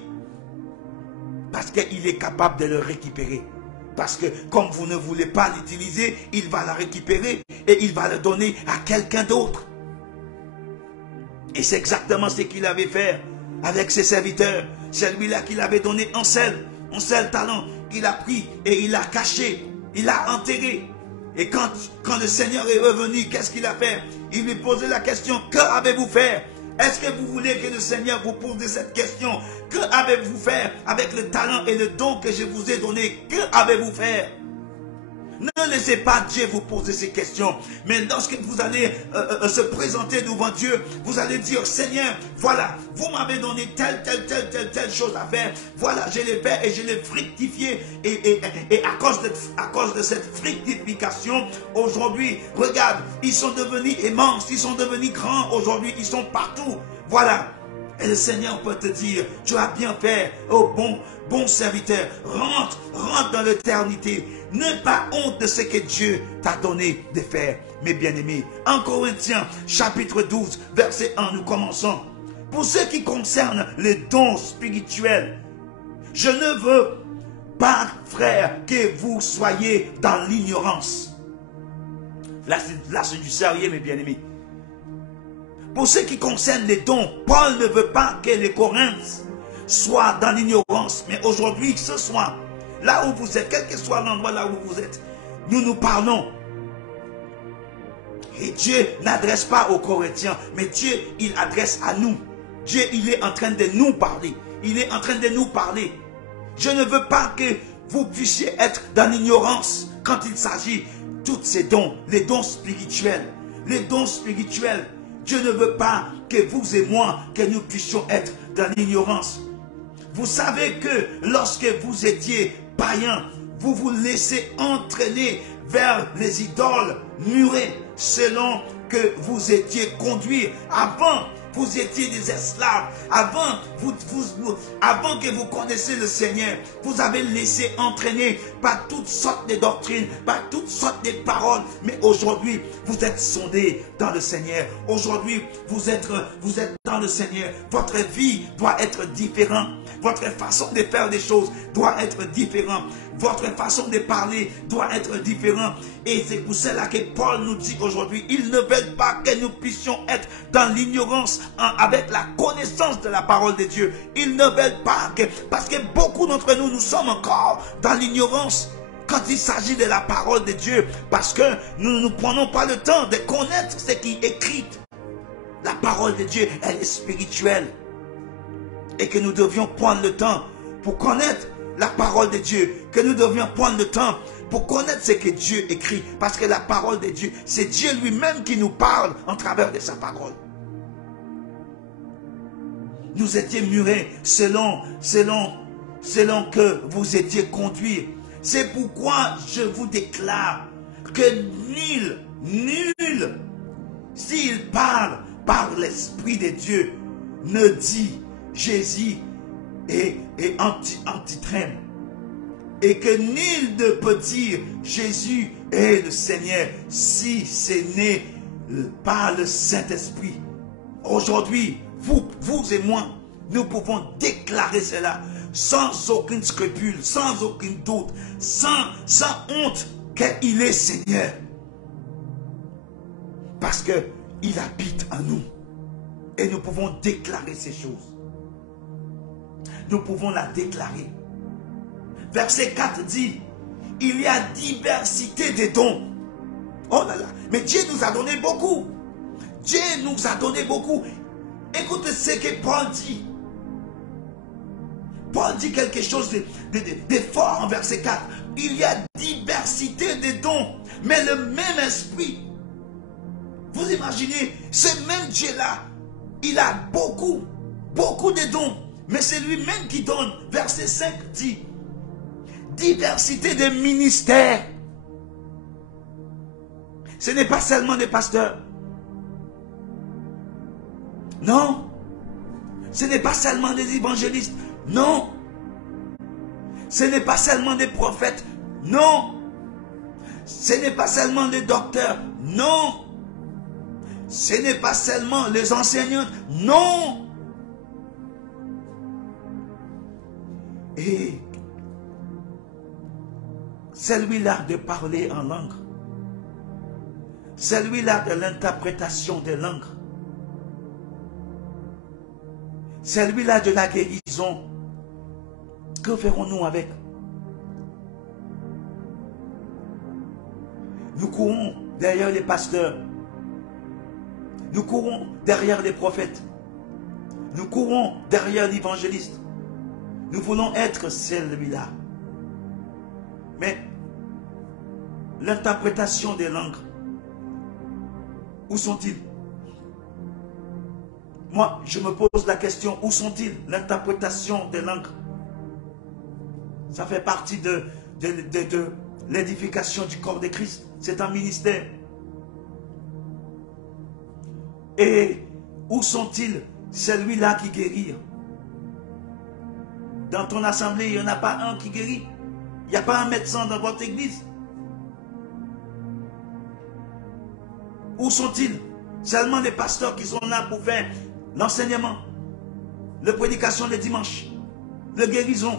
Parce qu'il est capable de le récupérer. Parce que comme vous ne voulez pas l'utiliser, il va la récupérer et il va le donner à quelqu'un d'autre. Et c'est exactement ce qu'il avait fait avec ses serviteurs. Celui-là qu'il avait donné un seul talent qu'il a pris et il l'a caché, il l'a enterré. Et quand le Seigneur est revenu, qu'est-ce qu'il a fait? Il lui posait la question, que avez-vous fait? Est-ce que vous voulez que le Seigneur vous pose cette question? Que avez-vous fait avec le talent et le don que je vous ai donné? Que avez-vous fait? Ne laissez pas Dieu vous poser ces questions. Mais lorsque vous allez se présenter devant Dieu, vous allez dire, Seigneur, voilà, vous m'avez donné telle chose à faire. Voilà, je l'ai fait et je l'ai fructifié. Et à cause de cette fructification, aujourd'hui, regarde, ils sont devenus immenses, ils sont devenus grands. Aujourd'hui, ils sont partout. Voilà. Et le Seigneur peut te dire, tu as bien fait, oh bon serviteur, rentre dans l'éternité. N'aie pas honte de ce que Dieu t'a donné de faire, mes bien-aimés. En Corinthiens, chapitre 12, verset 1, nous commençons. Pour ce qui concerne les dons spirituels, je ne veux pas, frère, que vous soyez dans l'ignorance. Là, c'est du sérieux, mes bien-aimés. Pour ce qui concerne les dons, Paul ne veut pas que les Corinthiens soient dans l'ignorance. Mais aujourd'hui, ce soir, là où vous êtes, quel que soit l'endroit là où vous êtes, nous parlons. Et Dieu n'adresse pas aux Corinthiens, mais Dieu, il adresse à nous. Dieu, il est en train de nous parler. Il est en train de nous parler. Je ne veux pas que vous puissiez être dans l'ignorance quand il s'agit de tous ces dons, les dons spirituels. Les dons spirituels. Dieu ne veut pas que vous et moi, que nous puissions être dans l'ignorance. Vous savez que lorsque vous étiez païens, vous vous laissez entraîner vers les idoles murées selon que vous étiez conduits. Avant, vous étiez des esclaves. Avant que vous connaissiez le Seigneur, vous avez laissé entraîner par toutes sortes de doctrines, par toutes sortes de paroles. Mais aujourd'hui, vous êtes sondés dans le Seigneur. Aujourd'hui, vous êtes dans le Seigneur. Votre vie doit être différente. Votre façon de faire des choses doit être différente. Votre façon de parler doit être différente. Et c'est pour cela que Paul nous dit aujourd'hui, ils ne veulent pas que nous puissions être dans l'ignorance avec la connaissance de la parole de Dieu. Ils ne veulent pas que, parce que beaucoup d'entre nous, nous sommes encore dans l'ignorance quand il s'agit de la parole de Dieu. Parce que nous ne prenons pas le temps de connaître ce qui est écrit. La parole de Dieu, elle est spirituelle. Et que nous devions prendre le temps pour connaître la parole de Dieu. Que nous devions prendre le temps pour connaître ce que Dieu écrit. Parce que la parole de Dieu, c'est Dieu lui-même qui nous parle en travers de sa parole. Nous étions murés selon selon que vous étiez conduits. C'est pourquoi je vous déclare que nul, s'il parle par l'Esprit de Dieu, ne dit Jésus est antithrème. Et que nul ne peut dire Jésus est le Seigneur si ce n'est par le Saint-Esprit. Aujourd'hui, vous et moi, nous pouvons déclarer cela sans aucun scrupule, sans aucun doute, sans honte qu'il est Seigneur. Parce qu'il habite en nous. Et nous pouvons déclarer ces choses. Nous pouvons la déclarer. Verset 4 dit, il y a diversité des dons. Oh là là, mais Dieu nous a donné beaucoup. Dieu nous a donné beaucoup. Écoute ce que Paul dit. Paul dit quelque chose de fort en verset 4. Il y a diversité des dons, mais le même esprit. Vous imaginez, ce même Dieu-là, il a beaucoup de dons, mais c'est lui-même qui donne. Verset 5 dit, diversité de ministères. Ce n'est pas seulement des pasteurs. Non. Ce n'est pas seulement des évangélistes. Non. Ce n'est pas seulement des prophètes. Non. Ce n'est pas seulement des docteurs. Non. Ce n'est pas seulement les enseignantes. Non. Et celui-là de parler en langue. Celui-là de l'interprétation des langues. Celui-là de la guérison. Que ferons-nous avec? Nous courons derrière les pasteurs. Nous courons derrière les prophètes. Nous courons derrière l'évangéliste. Nous voulons être celui-là. Mais l'interprétation des langues, où sont-ils? Moi, je me pose la question, où sont-ils? L'interprétation des langues. Ça fait partie de l'édification du corps de Christ. C'est un ministère. Et où sont-ils? Celui-là qui guérit. Dans ton assemblée, il n'y en a pas un qui guérit. Il n'y a pas un médecin dans votre église. Où sont-ils? Seulement les pasteurs qui sont là pour faire l'enseignement, la prédication les dimanches, la guérison,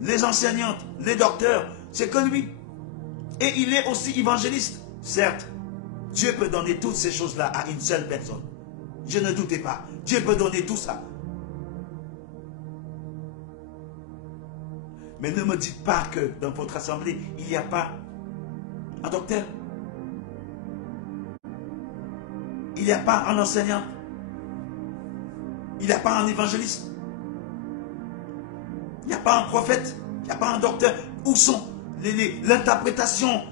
les enseignantes, les docteurs, c'est que lui. Et il est aussi évangéliste. Certes, Dieu peut donner toutes ces choses-là à une seule personne. Je ne doutais pas. Dieu peut donner tout ça. Mais ne me dites pas que dans votre assemblée, il n'y a pas un docteur. Il n'y a pas un enseignant. Il n'y a pas un évangéliste. Il n'y a pas un prophète. Il n'y a pas un docteur. Où sont l'interprétation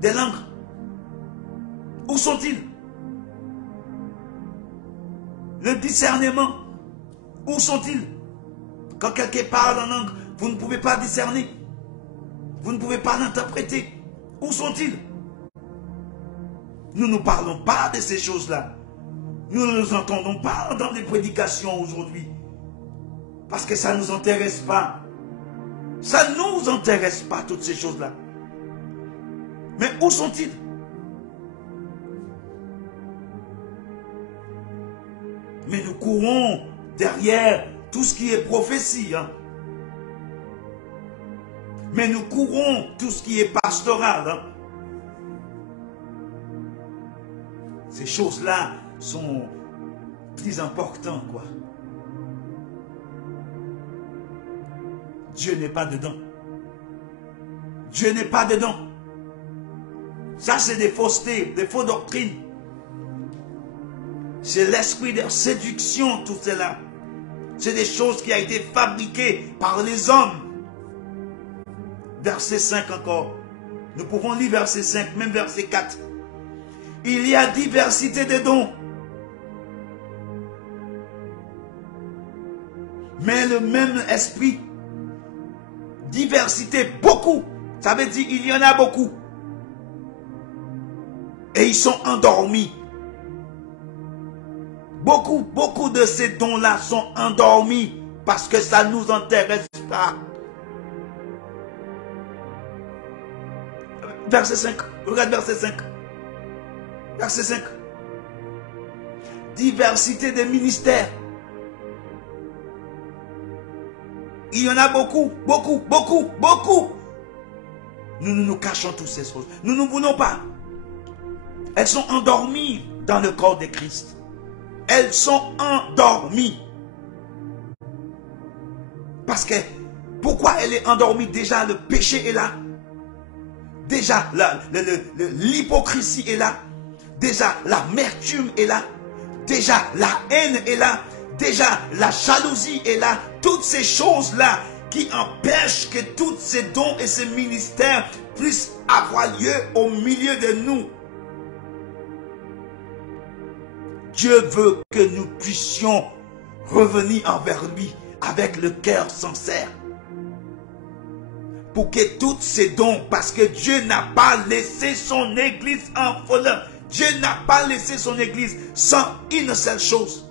des langues? Où sont-ils? Le discernement. Où sont-ils? Quand quelqu'un parle en langue, vous ne pouvez pas discerner. Vous ne pouvez pas l'interpréter. Où sont-ils? Nous ne parlons pas de ces choses-là. Nous ne nous entendons pas dans les prédications aujourd'hui. Parce que ça ne nous intéresse pas. Ça ne nous intéresse pas, toutes ces choses-là. Mais où sont-ils? Mais nous courons derrière tout ce qui est prophétie. Hein. Mais nous courons tout ce qui est pastoral. Hein. Ces choses-là sont plus importantes, quoi. Dieu n'est pas dedans. Dieu n'est pas dedans. Ça, c'est des faussetés, des fausses doctrines. C'est l'esprit de séduction, tout cela. C'est des choses qui ont été fabriquées par les hommes. Verset 5 encore. Nous pouvons lire verset 5, même verset 4. Il y a diversité de dons. Mais le même esprit. Diversité, beaucoup. Ça veut dire il y en a beaucoup. Et ils sont endormis. Beaucoup de ces dons-là sont endormis parce que ça ne nous intéresse pas. Verset 5. Regarde verset 5. Verset 5. Diversité des ministères. Il y en a beaucoup. Nous nous cachons toutes ces choses. Nous ne voulons pas. Elles sont endormies dans le corps de Christ. Elles sont endormies. Parce que, pourquoi elle est endormie? Déjà, le péché est là. Déjà, l'hypocrisie est là. Déjà, l'amertume est là. Déjà, la haine est là. Déjà, la jalousie est là. Toutes ces choses-là qui empêchent que tous ces dons et ces ministères puissent avoir lieu au milieu de nous. Dieu veut que nous puissions revenir envers lui avec le cœur sincère. Pour que tous ces dons, parce que Dieu n'a pas laissé son église en folie. Dieu n'a pas laissé son église sans une seule chose.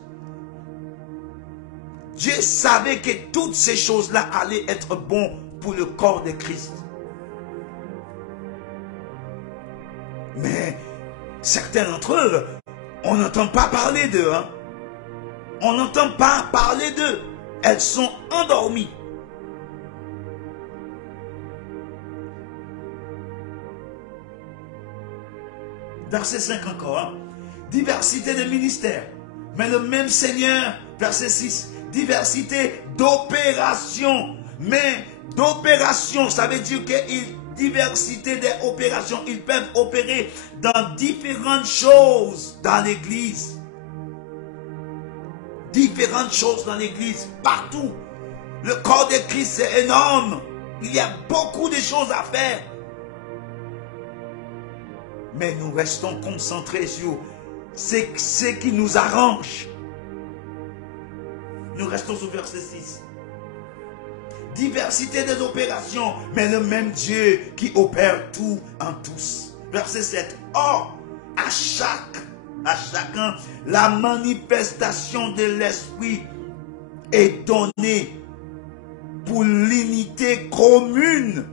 Dieu savait que toutes ces choses-là allaient être bonnes pour le corps de Christ. Mais certains d'entre eux, on n'entend pas parler d'eux. Hein? On n'entend pas parler d'eux. Elles sont endormies. Verset 5 encore. Hein? Diversité de ministères. Mais le même Seigneur. Verset 6. Diversité d'opérations. Mais d'opérations, ça veut dire qu'il diversité des opérations. Ils peuvent opérer dans différentes choses dans l'église. Différentes choses dans l'église, partout. Le corps de Christ est énorme. Il y a beaucoup de choses à faire. Mais nous restons concentrés sur ce qui nous arrange. Nous restons sur verset 6. Diversité des opérations, mais le même Dieu qui opère tout en tous. Verset 7. Or, à chacun, la manifestation de l'Esprit est donnée pour l'unité commune.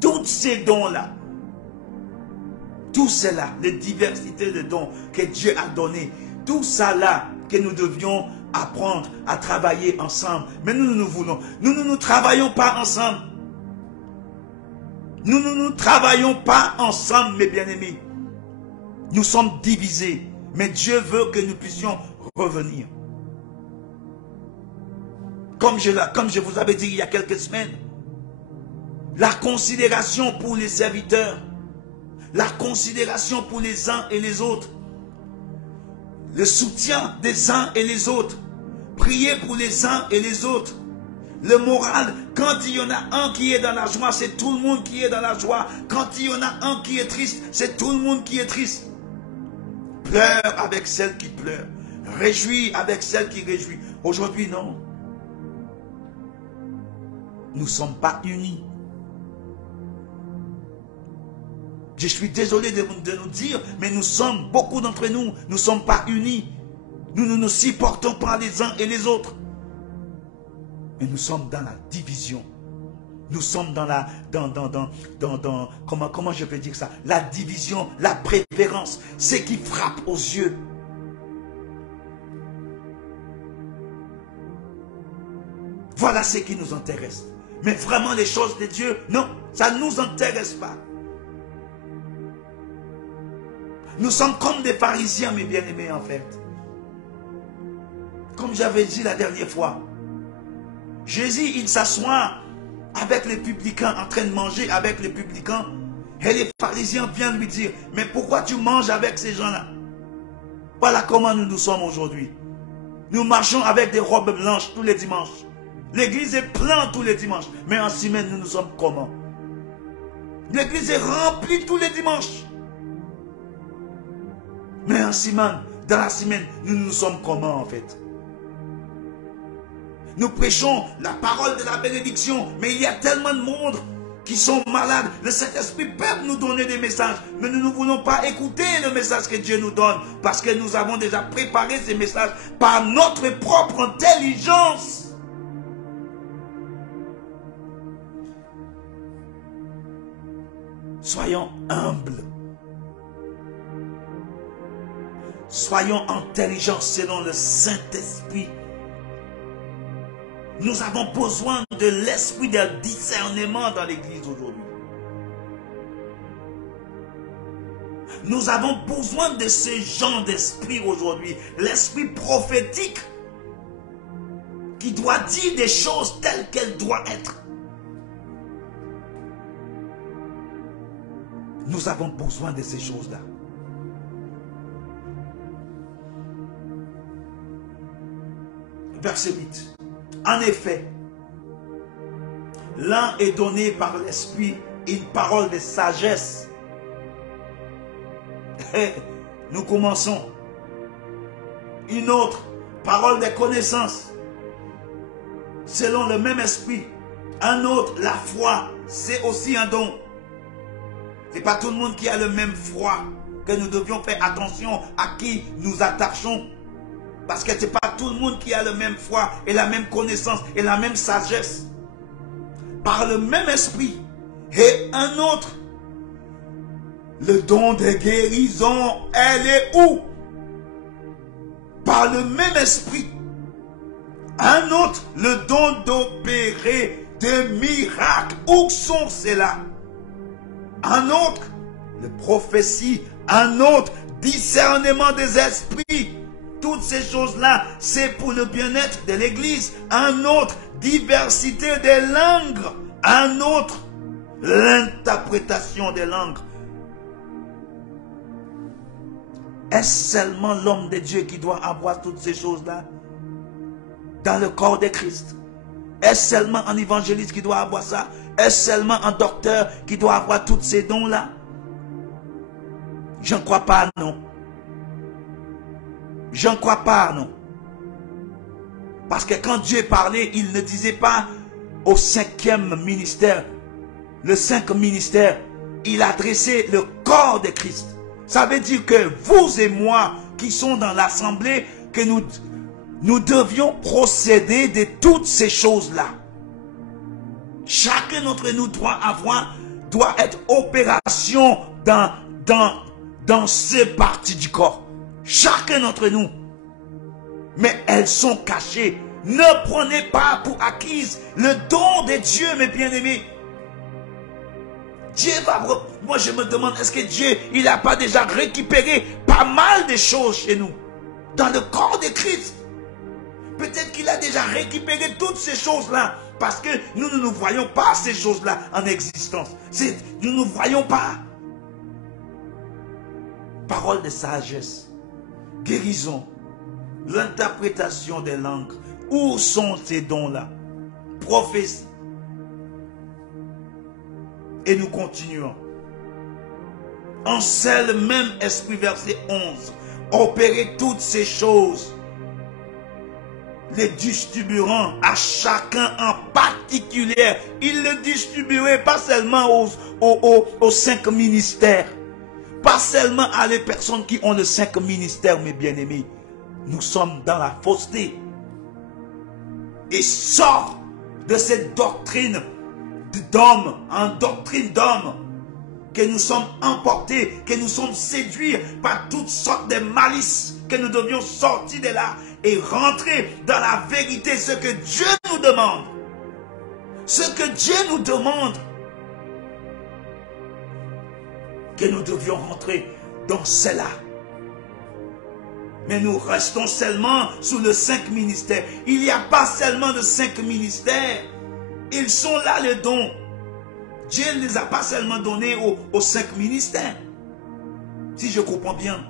Tous ces dons-là, tout cela, les diversités de dons que Dieu a donnés, tout ça là que nous devions apprendre à travailler ensemble. Mais nous ne travaillons pas ensemble. Nous ne travaillons pas ensemble, mes bien-aimés. Nous sommes divisés. Mais Dieu veut que nous puissions revenir. Comme je vous avais dit il y a quelques semaines, la considération pour les serviteurs, la considération pour les uns et les autres, le soutien des uns et les autres, prier pour les uns et les autres, le moral, quand il y en a un qui est dans la joie, c'est tout le monde qui est dans la joie. Quand il y en a un qui est triste, c'est tout le monde qui est triste. Pleure avec celle qui pleure, réjouis avec celle qui réjouit. Aujourd'hui, non. Nous ne sommes pas unis. Je suis désolé de nous dire, mais nous sommes, beaucoup d'entre nous, nous ne sommes pas unis. Nous ne nous supportons pas les uns et les autres. Mais nous sommes dans la division. Nous sommes dans la, comment je peux dire ça? La division, la préférence, ce qui frappe aux yeux. Voilà ce qui nous intéresse. Mais vraiment les choses de Dieu, non, ça ne nous intéresse pas. Nous sommes comme des pharisiens, mes bien-aimés, en fait. Comme j'avais dit la dernière fois, Jésus, il s'assoit avec les publicains, en train de manger avec les publicains, et les pharisiens viennent lui dire, mais pourquoi tu manges avec ces gens-là? Voilà comment nous sommes aujourd'hui. Nous marchons avec des robes blanches tous les dimanches. L'église est pleine tous les dimanches. Mais en semaine, nous sommes comment? L'église est remplie tous les dimanches. Mais en semaine, dans la semaine, nous sommes comment en fait? Nous prêchons la parole de la bénédiction, mais il y a tellement de monde qui sont malades. Le Saint-Esprit peut nous donner des messages, mais nous ne voulons pas écouter le message que Dieu nous donne, parce que nous avons déjà préparé ces messages par notre propre intelligence. Soyons humbles. Soyons intelligents selon le Saint-Esprit. Nous avons besoin de l'esprit de discernement dans l'église aujourd'hui. Nous avons besoin de ce genre d'esprit aujourd'hui. L'esprit prophétique qui doit dire des choses telles qu'elles doivent être. Nous avons besoin de ces choses-là. Verset 8. En effet, l'un est donné par l'Esprit une parole de sagesse. Nous commençons. Une autre, parole de connaissance. Selon le même esprit. Un autre, la foi. C'est aussi un don. Ce n'est pas tout le monde qui a le même foi. Que nous devions faire attention à qui nous attachons. Parce que ce n'est pas tout le monde qui a la même foi et la même connaissance et la même sagesse. Par le même esprit. Et un autre. Le don de guérison, elle est où? Par le même esprit. Un autre, le don d'opérer des miracles. Où sont ceux-là? Un autre, la prophétie. Un autre, discernement des esprits. Toutes ces choses-là, c'est pour le bien-être de l'Église. Un autre, diversité des langues. Un autre, l'interprétation des langues. Est-ce seulement l'homme de Dieu qui doit avoir toutes ces choses-là dans le corps de Christ? Est-ce seulement un évangéliste qui doit avoir ça? Est-ce seulement un docteur qui doit avoir tous ces dons-là? Je ne crois pas, non. Je ne crois pas, non. Parce que quand Dieu parlait, il ne disait pas au 5e ministère, le 5 ministère, il adressait le corps de Christ. Ça veut dire que vous et moi qui sommes dans l'assemblée, que nous devions procéder de toutes ces choses-là. Chacun d'entre nous doit être opération dans ces parties du corps. Chacun d'entre nous. Mais elles sont cachées. Ne prenez pas pour acquise le don de Dieu, mes bien-aimés. Dieu va... Moi, je me demande, est-ce que Dieu, il n'a pas déjà récupéré pas mal de choses chez nous, dans le corps de Christ? Peut-être qu'il a déjà récupéré toutes ces choses-là, parce que nous ne voyons pas ces choses-là en existence. Nous ne voyons pas. Parole de sagesse, guérison, l'interprétation des langues. Où sont ces dons-là? Prophétie. Et nous continuons. En seul même esprit, verset 11. Opérer toutes ces choses, les distribueront à chacun en particulier. Il le distribuerait pas seulement aux 5 ministères. Pas seulement à les personnes qui ont les 5 ministères, mes bien-aimés. Nous sommes dans la fausseté. Et sort de cette doctrine d'homme, en doctrine d'homme, que nous sommes emportés, que nous sommes séduits par toutes sortes de malices, que nous devions sortir de là et rentrer dans la vérité, ce que Dieu nous demande. Ce que Dieu nous demande, que nous devions rentrer dans cela. Mais nous restons seulement sous le 5 ministères. Il n'y a pas seulement de 5 ministères. Ils sont là les dons. Dieu ne les a pas seulement donnés aux 5 ministères. Si je comprends bien.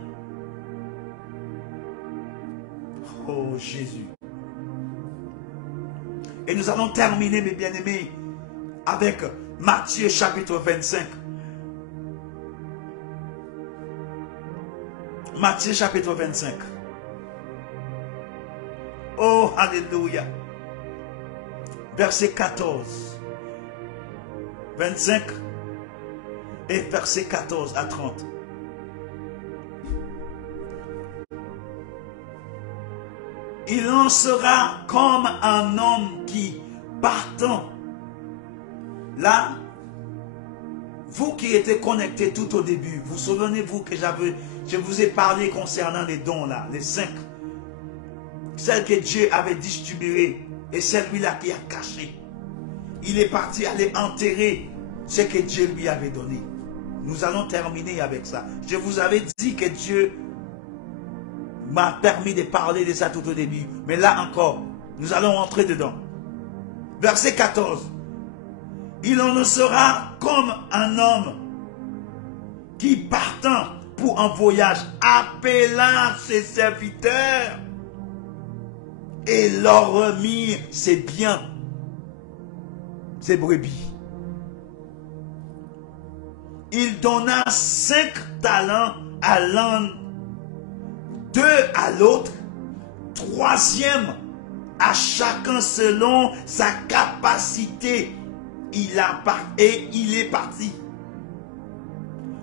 Oh Jésus. Et nous allons terminer, mes bien-aimés, avec Matthieu chapitre 25. Matthieu chapitre 25. Oh, alléluia. verset 14, 25 et verset 14 à 30. Il en sera comme un homme qui, partant, là, vous qui étiez connectés tout au début, vous souvenez-vous que je vous ai parlé concernant les dons là, les 5, celles que Dieu avait distribuées et celui-là qui a caché. Il est parti aller enterrer ce que Dieu lui avait donné. Nous allons terminer avec ça. Je vous avais dit que Dieu m'a permis de parler de ça tout au début. Mais là encore, nous allons entrer dedans. Verset 14. Il en sera comme un homme qui, partant pour un voyage, appela ses serviteurs et leur remit ses biens, ses brebis. Il donna 5 talents à l'un, 2 à l'autre, 3e à chacun selon sa capacité. Il est parti.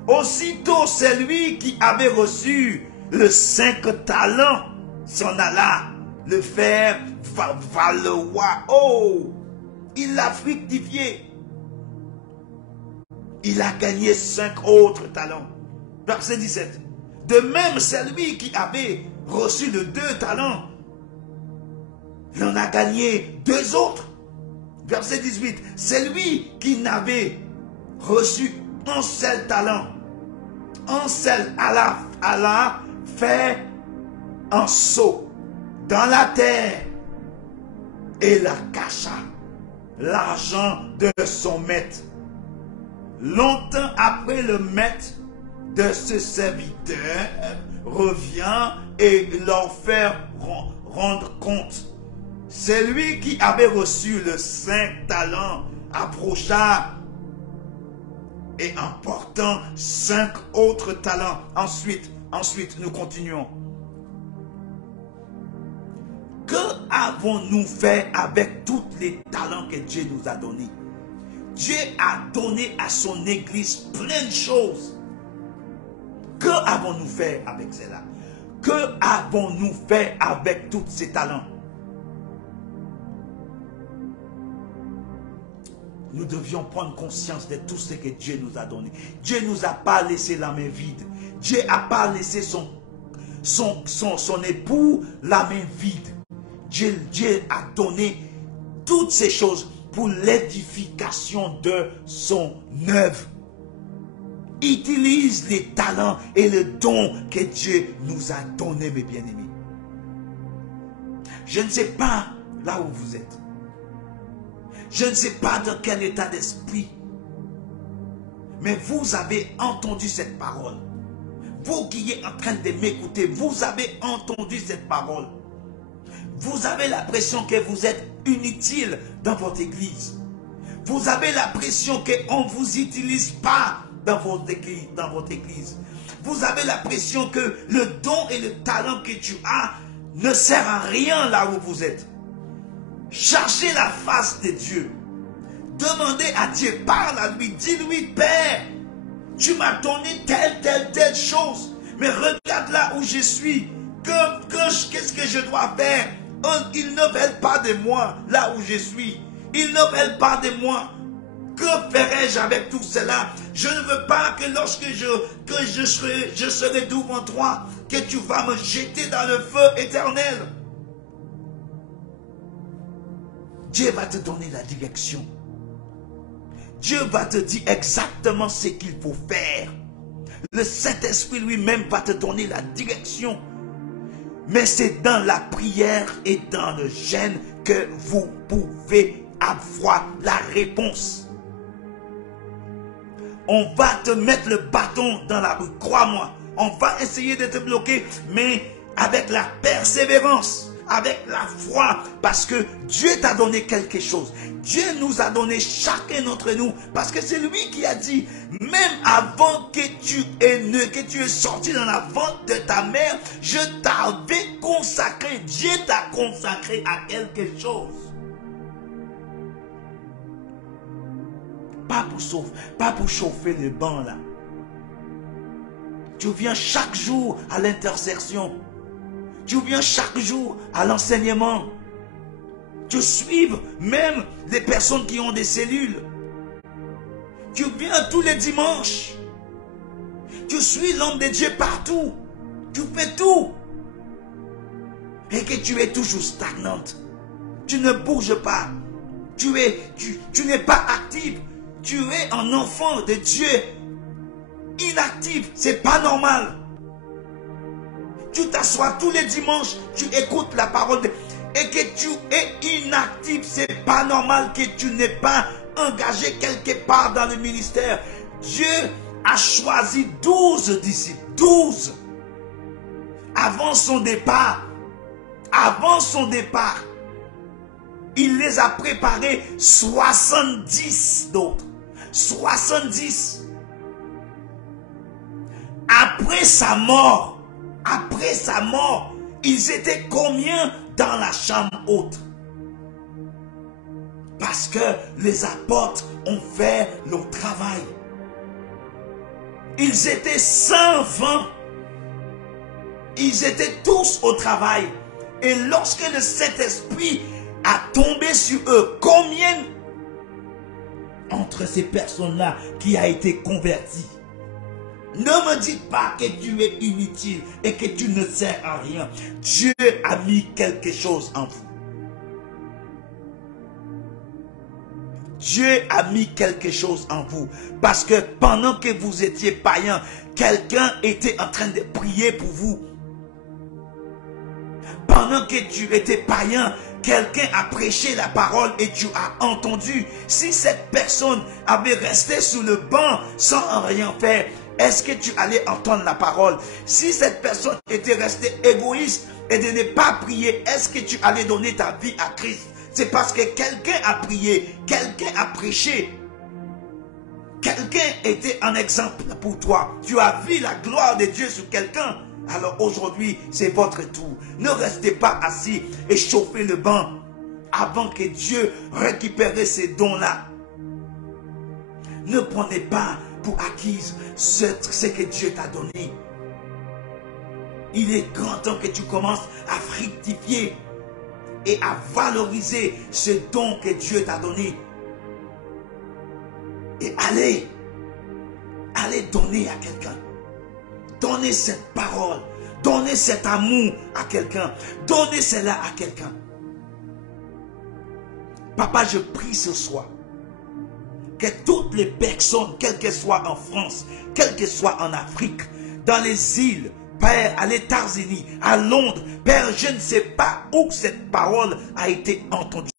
Aussitôt celui qui avait reçu le 5 talents s'en alla le faire valoir. Oh, il l'a fructifié. Il a gagné 5 autres talents. Verset 17. De même, celui qui avait reçu le 2 talents, il en a gagné 2 autres. Verset 18. Celui qui n'avait reçu un seul talent, un seul alla faire un saut dans la terre et la cacha l'argent de son maître. Longtemps après, le maître de ce serviteur revient et leur fait rendre compte. Celui qui avait reçu le 5 talents approcha et emportant 5 autres talents. Ensuite, nous continuons. Que avons-nous fait avec tous les talents que Dieu nous a donnés? Dieu a donné à son église plein de choses. Que avons-nous fait avec cela? Que avons-nous fait avec tous ces talents? Nous devions prendre conscience de tout ce que Dieu nous a donné. Dieu ne nous a pas laissé la main vide. Dieu n'a pas laissé son époux la main vide. Dieu a donné toutes ces choses pour l'édification de son œuvre. Utilise les talents et les dons que Dieu nous a donnés, mes bien-aimés. Je ne sais pas là où vous êtes. Je ne sais pas dans quel état d'esprit. Mais vous avez entendu cette parole. Vous qui êtes en train de m'écouter, vous avez entendu cette parole. Vous avez l'impression que vous êtes inutile dans votre église. Vous avez l'impression qu'on ne vous utilise pas dans votre église. Vous avez l'impression que le don et le talent que tu as ne sert à rien là où vous êtes. Cherchez la face de Dieu. Demandez à Dieu, parle à lui, dis-lui, Père, tu m'as donné telle chose, mais regarde là où je suis. Qu'est-ce que je dois faire? Ils ne veulent pas de moi là où je suis. Ils ne veulent pas de moi. Que ferai-je avec tout cela? Je ne veux pas que lorsque je serai devant toi, que tu vas me jeter dans le feu éternel. Dieu va te donner la direction. Dieu va te dire exactement ce qu'il faut faire. Le Saint-Esprit lui-même va te donner la direction. Mais c'est dans la prière et dans le jeûne que vous pouvez avoir la réponse. On va te mettre le bâton dans la rue, crois-moi. On va essayer de te bloquer, mais avec la persévérance, avec la foi, parce que Dieu t'a donné quelque chose. Dieu nous a donné chacun d'entre nous, parce que c'est lui qui a dit, même avant que tu es né, que tu es sorti dans la ventre de ta mère, je t'avais consacré. Dieu t'a consacré à quelque chose. pas pour chauffer le banc là. Tu viens chaque jour à l'intercession. Tu viens chaque jour à l'enseignement. Tu suives même les personnes qui ont des cellules. Tu viens tous les dimanches. Tu suis l'homme de Dieu partout. Tu fais tout. Et que tu es toujours stagnante. Tu ne bouges pas. Tu n'es pas active. Tu es un enfant de Dieu. Inactif. C'est pas normal. Tu t'assois tous les dimanches. Tu écoutes la parole et que tu es inactif. C'est pas normal que tu n'es pas engagé quelque part dans le ministère. Dieu a choisi 12 disciples. 12. Avant son départ, il les a préparés 70 d'autres. 70. Après sa mort, ils étaient combien dans la chambre haute? Parce que les apôtres ont fait leur travail. Ils étaient 120. Ils étaient tous au travail. Et lorsque le Saint-Esprit a tombé sur eux, combien entre ces personnes-là qui a été converti? Ne me dites pas que tu es inutile et que tu ne sers à rien. Dieu a mis quelque chose en vous. Dieu a mis quelque chose en vous. Parce que pendant que vous étiez païen, quelqu'un était en train de prier pour vous. Pendant que tu étais païen, quelqu'un a prêché la parole et tu as entendu. Si cette personne avait resté sur le banc sans rien faire, est-ce que tu allais entendre la parole? Si cette personne était restée égoïste et de ne pas prier, est-ce que tu allais donner ta vie à Christ? C'est parce que quelqu'un a prié, quelqu'un a prêché. Quelqu'un était un exemple pour toi. Tu as vu la gloire de Dieu sur quelqu'un. Alors aujourd'hui, c'est votre tour. Ne restez pas assis et chauffez le banc avant que Dieu récupère ces dons-là. Ne prenez pas pour acquise ce que Dieu t'a donné. Il est grand temps que tu commences à fructifier et à valoriser ce don que Dieu t'a donné. Et allez donner à quelqu'un. Donnez cette parole, donnez cet amour à quelqu'un, donnez cela à quelqu'un. Papa, je prie ce soir que toutes les personnes, quelles qu'elles soient en France, quelles qu'elles soient en Afrique, dans les îles, Père, à l'États-Unis, à Londres, Père, je ne sais pas où cette parole a été entendue.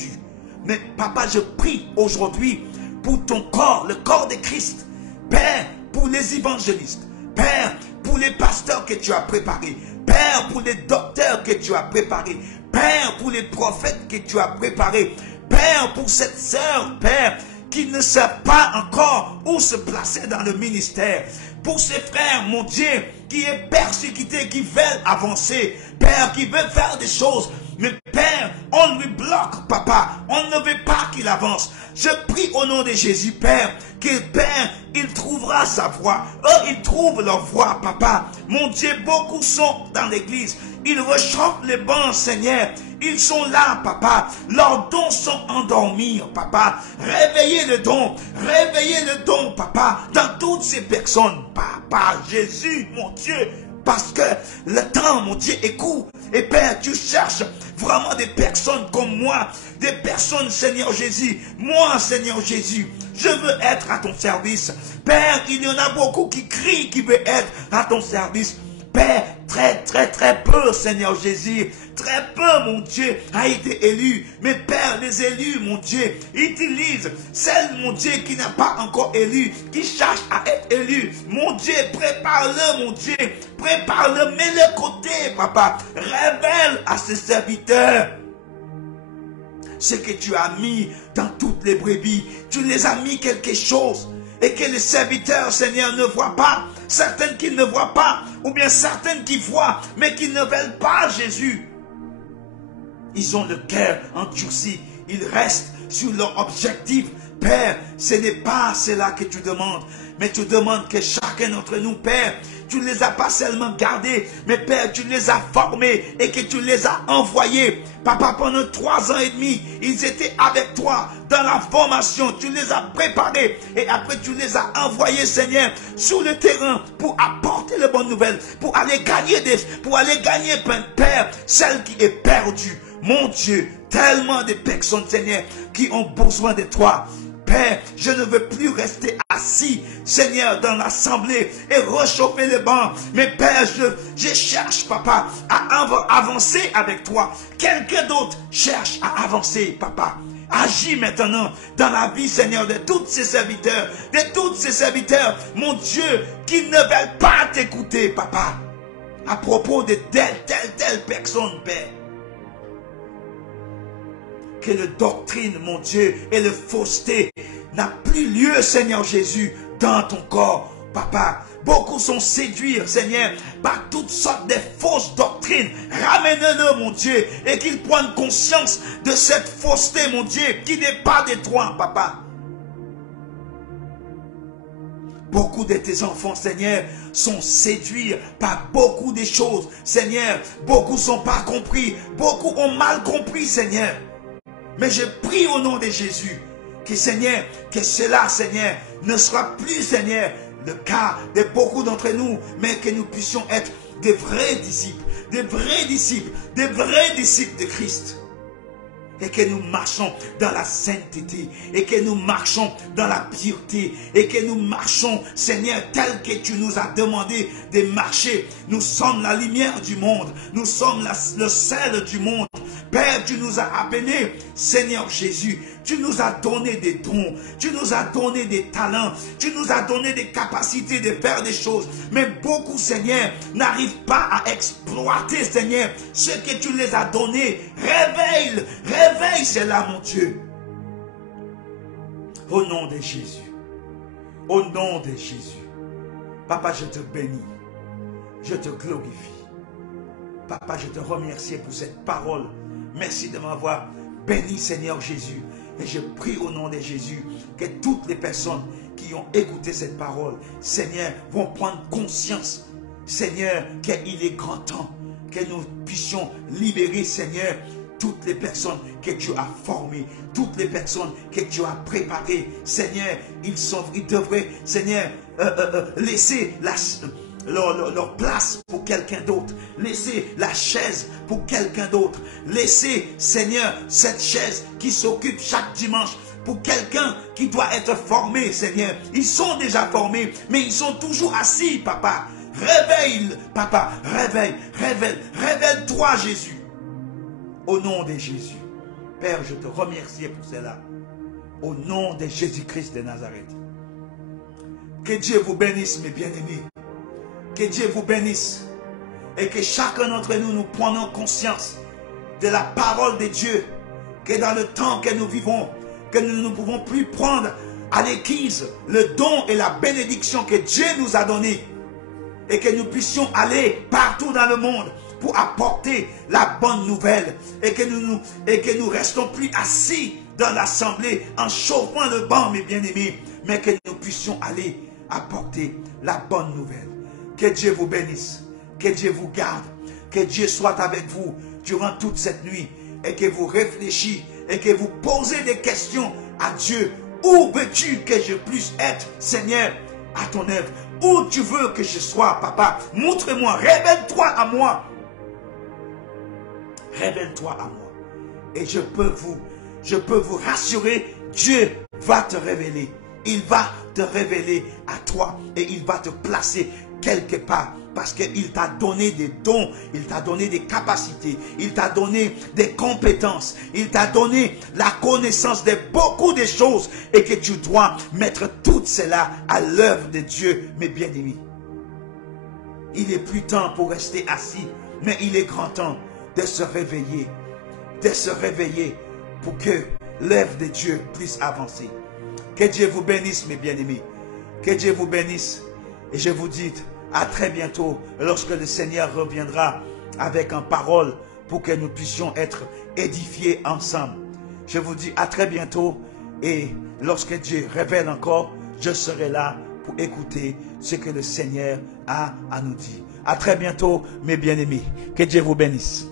Mais Papa, je prie aujourd'hui pour ton corps, le corps de Christ. Père, pour les évangélistes. Père, pour les pasteurs que tu as préparés. Père, pour les docteurs que tu as préparés. Père, pour les prophètes que tu as préparés. Père, pour cette sœur, Père, qui ne sait pas encore où se placer dans le ministère. Pour ces frères, mon Dieu, qui est persécuté, qui veulent avancer. Père, qui veut faire des choses. Mais Père, on lui bloque, Papa. On ne veut pas qu'il avance. Je prie au nom de Jésus, Père, que Père, il trouvera sa voie. Eux, ils trouvent leur voie, Papa. Mon Dieu, beaucoup sont dans l'église. Ils rechauffent les bancs, Seigneur. Ils sont là, Papa. Leurs dons sont endormis, Papa. Réveillez le don, Papa, dans toutes ces personnes. Papa, Jésus, mon Dieu, parce que le temps, mon Dieu, est court. Et Père, tu cherches vraiment des personnes comme moi. Des personnes, Seigneur Jésus. Moi, Seigneur Jésus, je veux être à ton service. Père, il y en a beaucoup qui crient, qui veulent être à ton service. Père, très peu, Seigneur Jésus. Très peu, mon Dieu, a été élu. Mais Père, les élus, mon Dieu, utilise celle, mon Dieu, qui n'a pas encore élu, qui cherche à être élu. Mon Dieu, prépare-le, mon Dieu. Prépare-le, mets-le côté, Papa. Révèle à ses serviteurs ce que tu as mis dans toutes les brebis. Tu les as mis quelque chose. Et que les serviteurs, Seigneur, ne voient pas. Certaines qui ne voient pas. Ou bien certaines qui voient, mais qui ne veulent pas Jésus. Ils ont le cœur endurci. Ils restent sur leur objectif Père, ce n'est pas cela que tu demandes, mais tu demandes que chacun d'entre nous, Père, tu ne les as pas seulement gardés, mais Père, tu les as formés et que tu les as envoyés. Papa, pendant 3 ans et demi, ils étaient avec toi dans la formation. Tu les as préparés et après tu les as envoyés, Seigneur, sur le terrain pour apporter les bonnes nouvelles, pour aller gagner, Père, celle qui est perdue. Mon Dieu, tellement de personnes, Seigneur, qui ont besoin de toi. Père, je ne veux plus rester assis, Seigneur, dans l'assemblée et réchauffer les bancs. Mais Père, je cherche, Papa, à avancer avec toi. Quelqu'un d'autre cherche à avancer, Papa. Agis maintenant dans la vie, Seigneur, de tous ces serviteurs, mon Dieu, qui ne veulent pas t'écouter, Papa, à propos de telle personne, Père. Que la doctrine, mon Dieu, et la fausseté n'a plus lieu, Seigneur Jésus, dans ton corps, Papa. Beaucoup sont séduits, Seigneur, par toutes sortes de fausses doctrines. Ramène-le, mon Dieu, et qu'ils prennent conscience de cette fausseté, mon Dieu, qui n'est pas de toi, Papa. Beaucoup de tes enfants, Seigneur, sont séduits par beaucoup de choses, Seigneur. Beaucoup ne sont pas compris, beaucoup ont mal compris, Seigneur. Mais je prie au nom de Jésus que Seigneur, que cela, Seigneur, ne sera plus, Seigneur, le cas de beaucoup d'entre nous, mais que nous puissions être des vrais disciples, des vrais disciples de Christ. Et que nous marchons dans la sainteté, et que nous marchons dans la pureté, et que nous marchons, Seigneur, tel que tu nous as demandé de marcher. Nous sommes la lumière du monde, nous sommes le sel du monde. Père, tu nous as appelés, Seigneur Jésus, tu nous as donné des dons, tu nous as donné des talents, tu nous as donné des capacités de faire des choses. Mais beaucoup, Seigneur, n'arrivent pas à exploiter, Seigneur, ce que tu les as donnés. Réveille cela, mon Dieu. Au nom de Jésus, au nom de Jésus, Papa, je te bénis, je te glorifie. Papa, je te remercie pour cette parole. Merci de m'avoir béni, Seigneur Jésus. Et je prie au nom de Jésus que toutes les personnes qui ont écouté cette parole, Seigneur, vont prendre conscience, Seigneur, qu'il est grand temps que nous puissions libérer, Seigneur, toutes les personnes que tu as formées, toutes les personnes que tu as préparées. Seigneur, ils devraient, Seigneur, laisser leur place pour quelqu'un d'autre. Laissez la chaise pour quelqu'un d'autre. Laissez, Seigneur, cette chaise qui s'occupe chaque dimanche pour quelqu'un qui doit être formé, Seigneur. Ils sont déjà formés, mais ils sont toujours assis, Papa. Réveille, Papa, réveille-toi, Jésus. Au nom de Jésus. Père, je te remercie pour cela. Au nom de Jésus-Christ de Nazareth. Que Dieu vous bénisse, mes bien-aimés. Que Dieu vous bénisse et que chacun d'entre nous, nous prenons conscience de la parole de Dieu, que dans le temps que nous vivons, que nous ne pouvons plus prendre à l'équise le don et la bénédiction que Dieu nous a donné et que nous puissions aller partout dans le monde pour apporter la bonne nouvelle et que nous restons plus assis dans l'assemblée en chauffant le banc, mes bien-aimés, mais que nous puissions aller apporter la bonne nouvelle. Que Dieu vous bénisse, que Dieu vous garde, que Dieu soit avec vous durant toute cette nuit et que vous réfléchissez et que vous posez des questions à Dieu. Où veux-tu que je puisse être, Seigneur, à ton œuvre? Où tu veux que je sois, Papa? Montre-moi, révèle-toi à moi. Révèle-toi à moi. Et je peux vous rassurer, Dieu va te révéler. Il va te révéler à toi et il va te placer quelque part parce qu'il t'a donné des dons, il t'a donné des capacités, il t'a donné des compétences, il t'a donné la connaissance de beaucoup de choses et que tu dois mettre tout cela à l'œuvre de Dieu, mes bien-aimés. Il est plus temps pour rester assis, mais il est grand temps de se réveiller pour que l'œuvre de Dieu puisse avancer. Que Dieu vous bénisse, mes bien-aimés. Que Dieu vous bénisse. Et je vous dis à très bientôt lorsque le Seigneur reviendra avec une parole pour que nous puissions être édifiés ensemble. Je vous dis à très bientôt Et lorsque Dieu révèle encore, je serai là pour écouter ce que le Seigneur a à nous dire. À très bientôt, mes bien-aimés. Que Dieu vous bénisse.